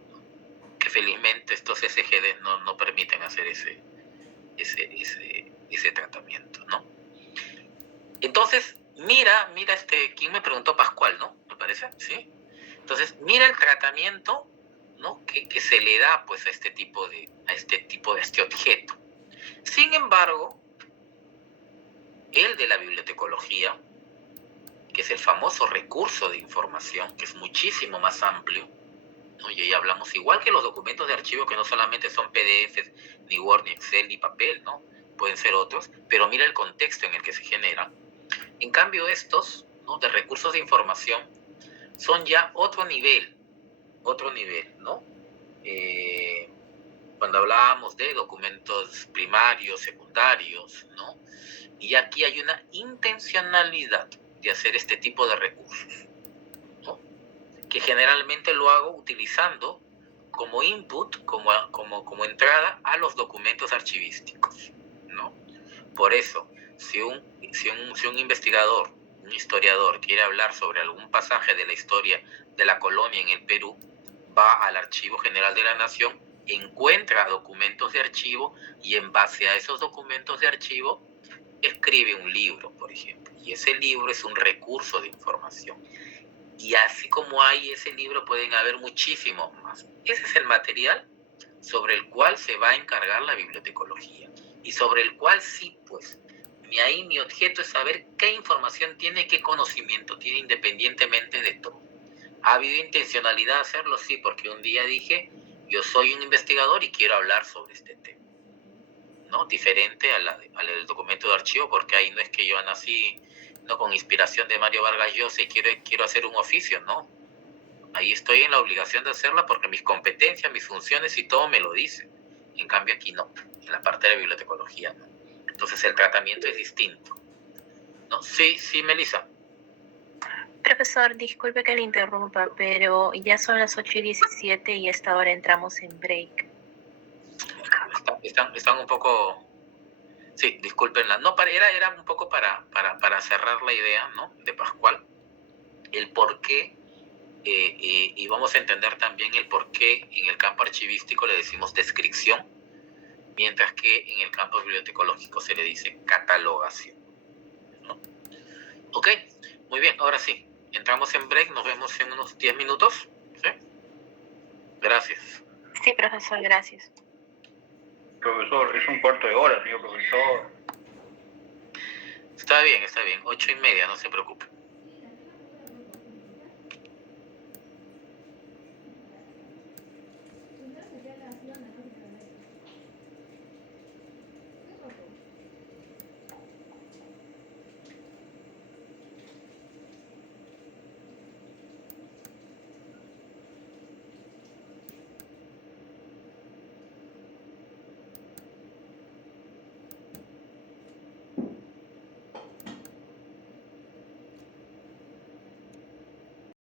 ¿no? Que felizmente estos SGD no permiten hacer ese tratamiento, ¿no? Entonces, mira, ¿quién me preguntó? Pascual, ¿no? ¿Me parece? ¿Sí? Entonces, mira el tratamiento, ¿no?, que se le da pues a este objeto. Sin embargo, el de la bibliotecología, que es el famoso recurso de información, que es muchísimo más amplio, ¿no? Y ahí hablamos igual que los documentos de archivo, que no solamente son PDFs, ni Word, ni Excel, ni papel, ¿no? Pueden ser otros, pero mira el contexto en el que se genera. En cambio, estos, ¿no?, de recursos de información son ya otro nivel, ¿no? Cuando hablábamos de documentos primarios, secundarios, ¿no? Y aquí hay una intencionalidad de hacer este tipo de recursos, ¿no? Que generalmente lo hago utilizando como input, como entrada a los documentos archivísticos, ¿no? Por eso, si un investigador, un historiador quiere hablar sobre algún pasaje de la historia de la colonia en el Perú, va al Archivo General de la Nación, encuentra documentos de archivo y en base a esos documentos de archivo escribe un libro, por ejemplo. Y ese libro es un recurso de información. Y así como hay ese libro, pueden haber muchísimos más. Ese es el material sobre el cual se va a encargar la bibliotecología. Y sobre el cual sí, pues, mi objeto es saber qué información tiene, qué conocimiento tiene, independientemente de todo. ¿Ha habido intencionalidad de hacerlo? Sí, porque un día dije, yo soy un investigador y quiero hablar sobre este tema, ¿no? Diferente al documento de archivo, porque ahí no es que yo nací, no, con inspiración de Mario Vargas Llosa y quiero hacer un oficio, no. Ahí estoy en la obligación de hacerla porque mis competencias, mis funciones y todo me lo dicen. En cambio aquí no, en la parte de la bibliotecología no. Entonces el tratamiento es distinto, ¿no? Sí, Melissa. Profesor, disculpe que le interrumpa, pero ya son las 8:17 y a esta hora entramos en break. Están un poco... Sí, discúlpenla. No, era un poco para cerrar la idea, ¿no?, de Pascual, el por qué, y vamos a entender también el por qué en el campo archivístico le decimos descripción, mientras que en el campo bibliotecológico se le dice catalogación, ¿no? Ok, muy bien, ahora sí, entramos en break, nos vemos en unos 10 minutos, ¿sí? Gracias. Sí, profesor, gracias. Profesor, es un cuarto de hora, señor profesor. Está bien, 8:30, no se preocupe.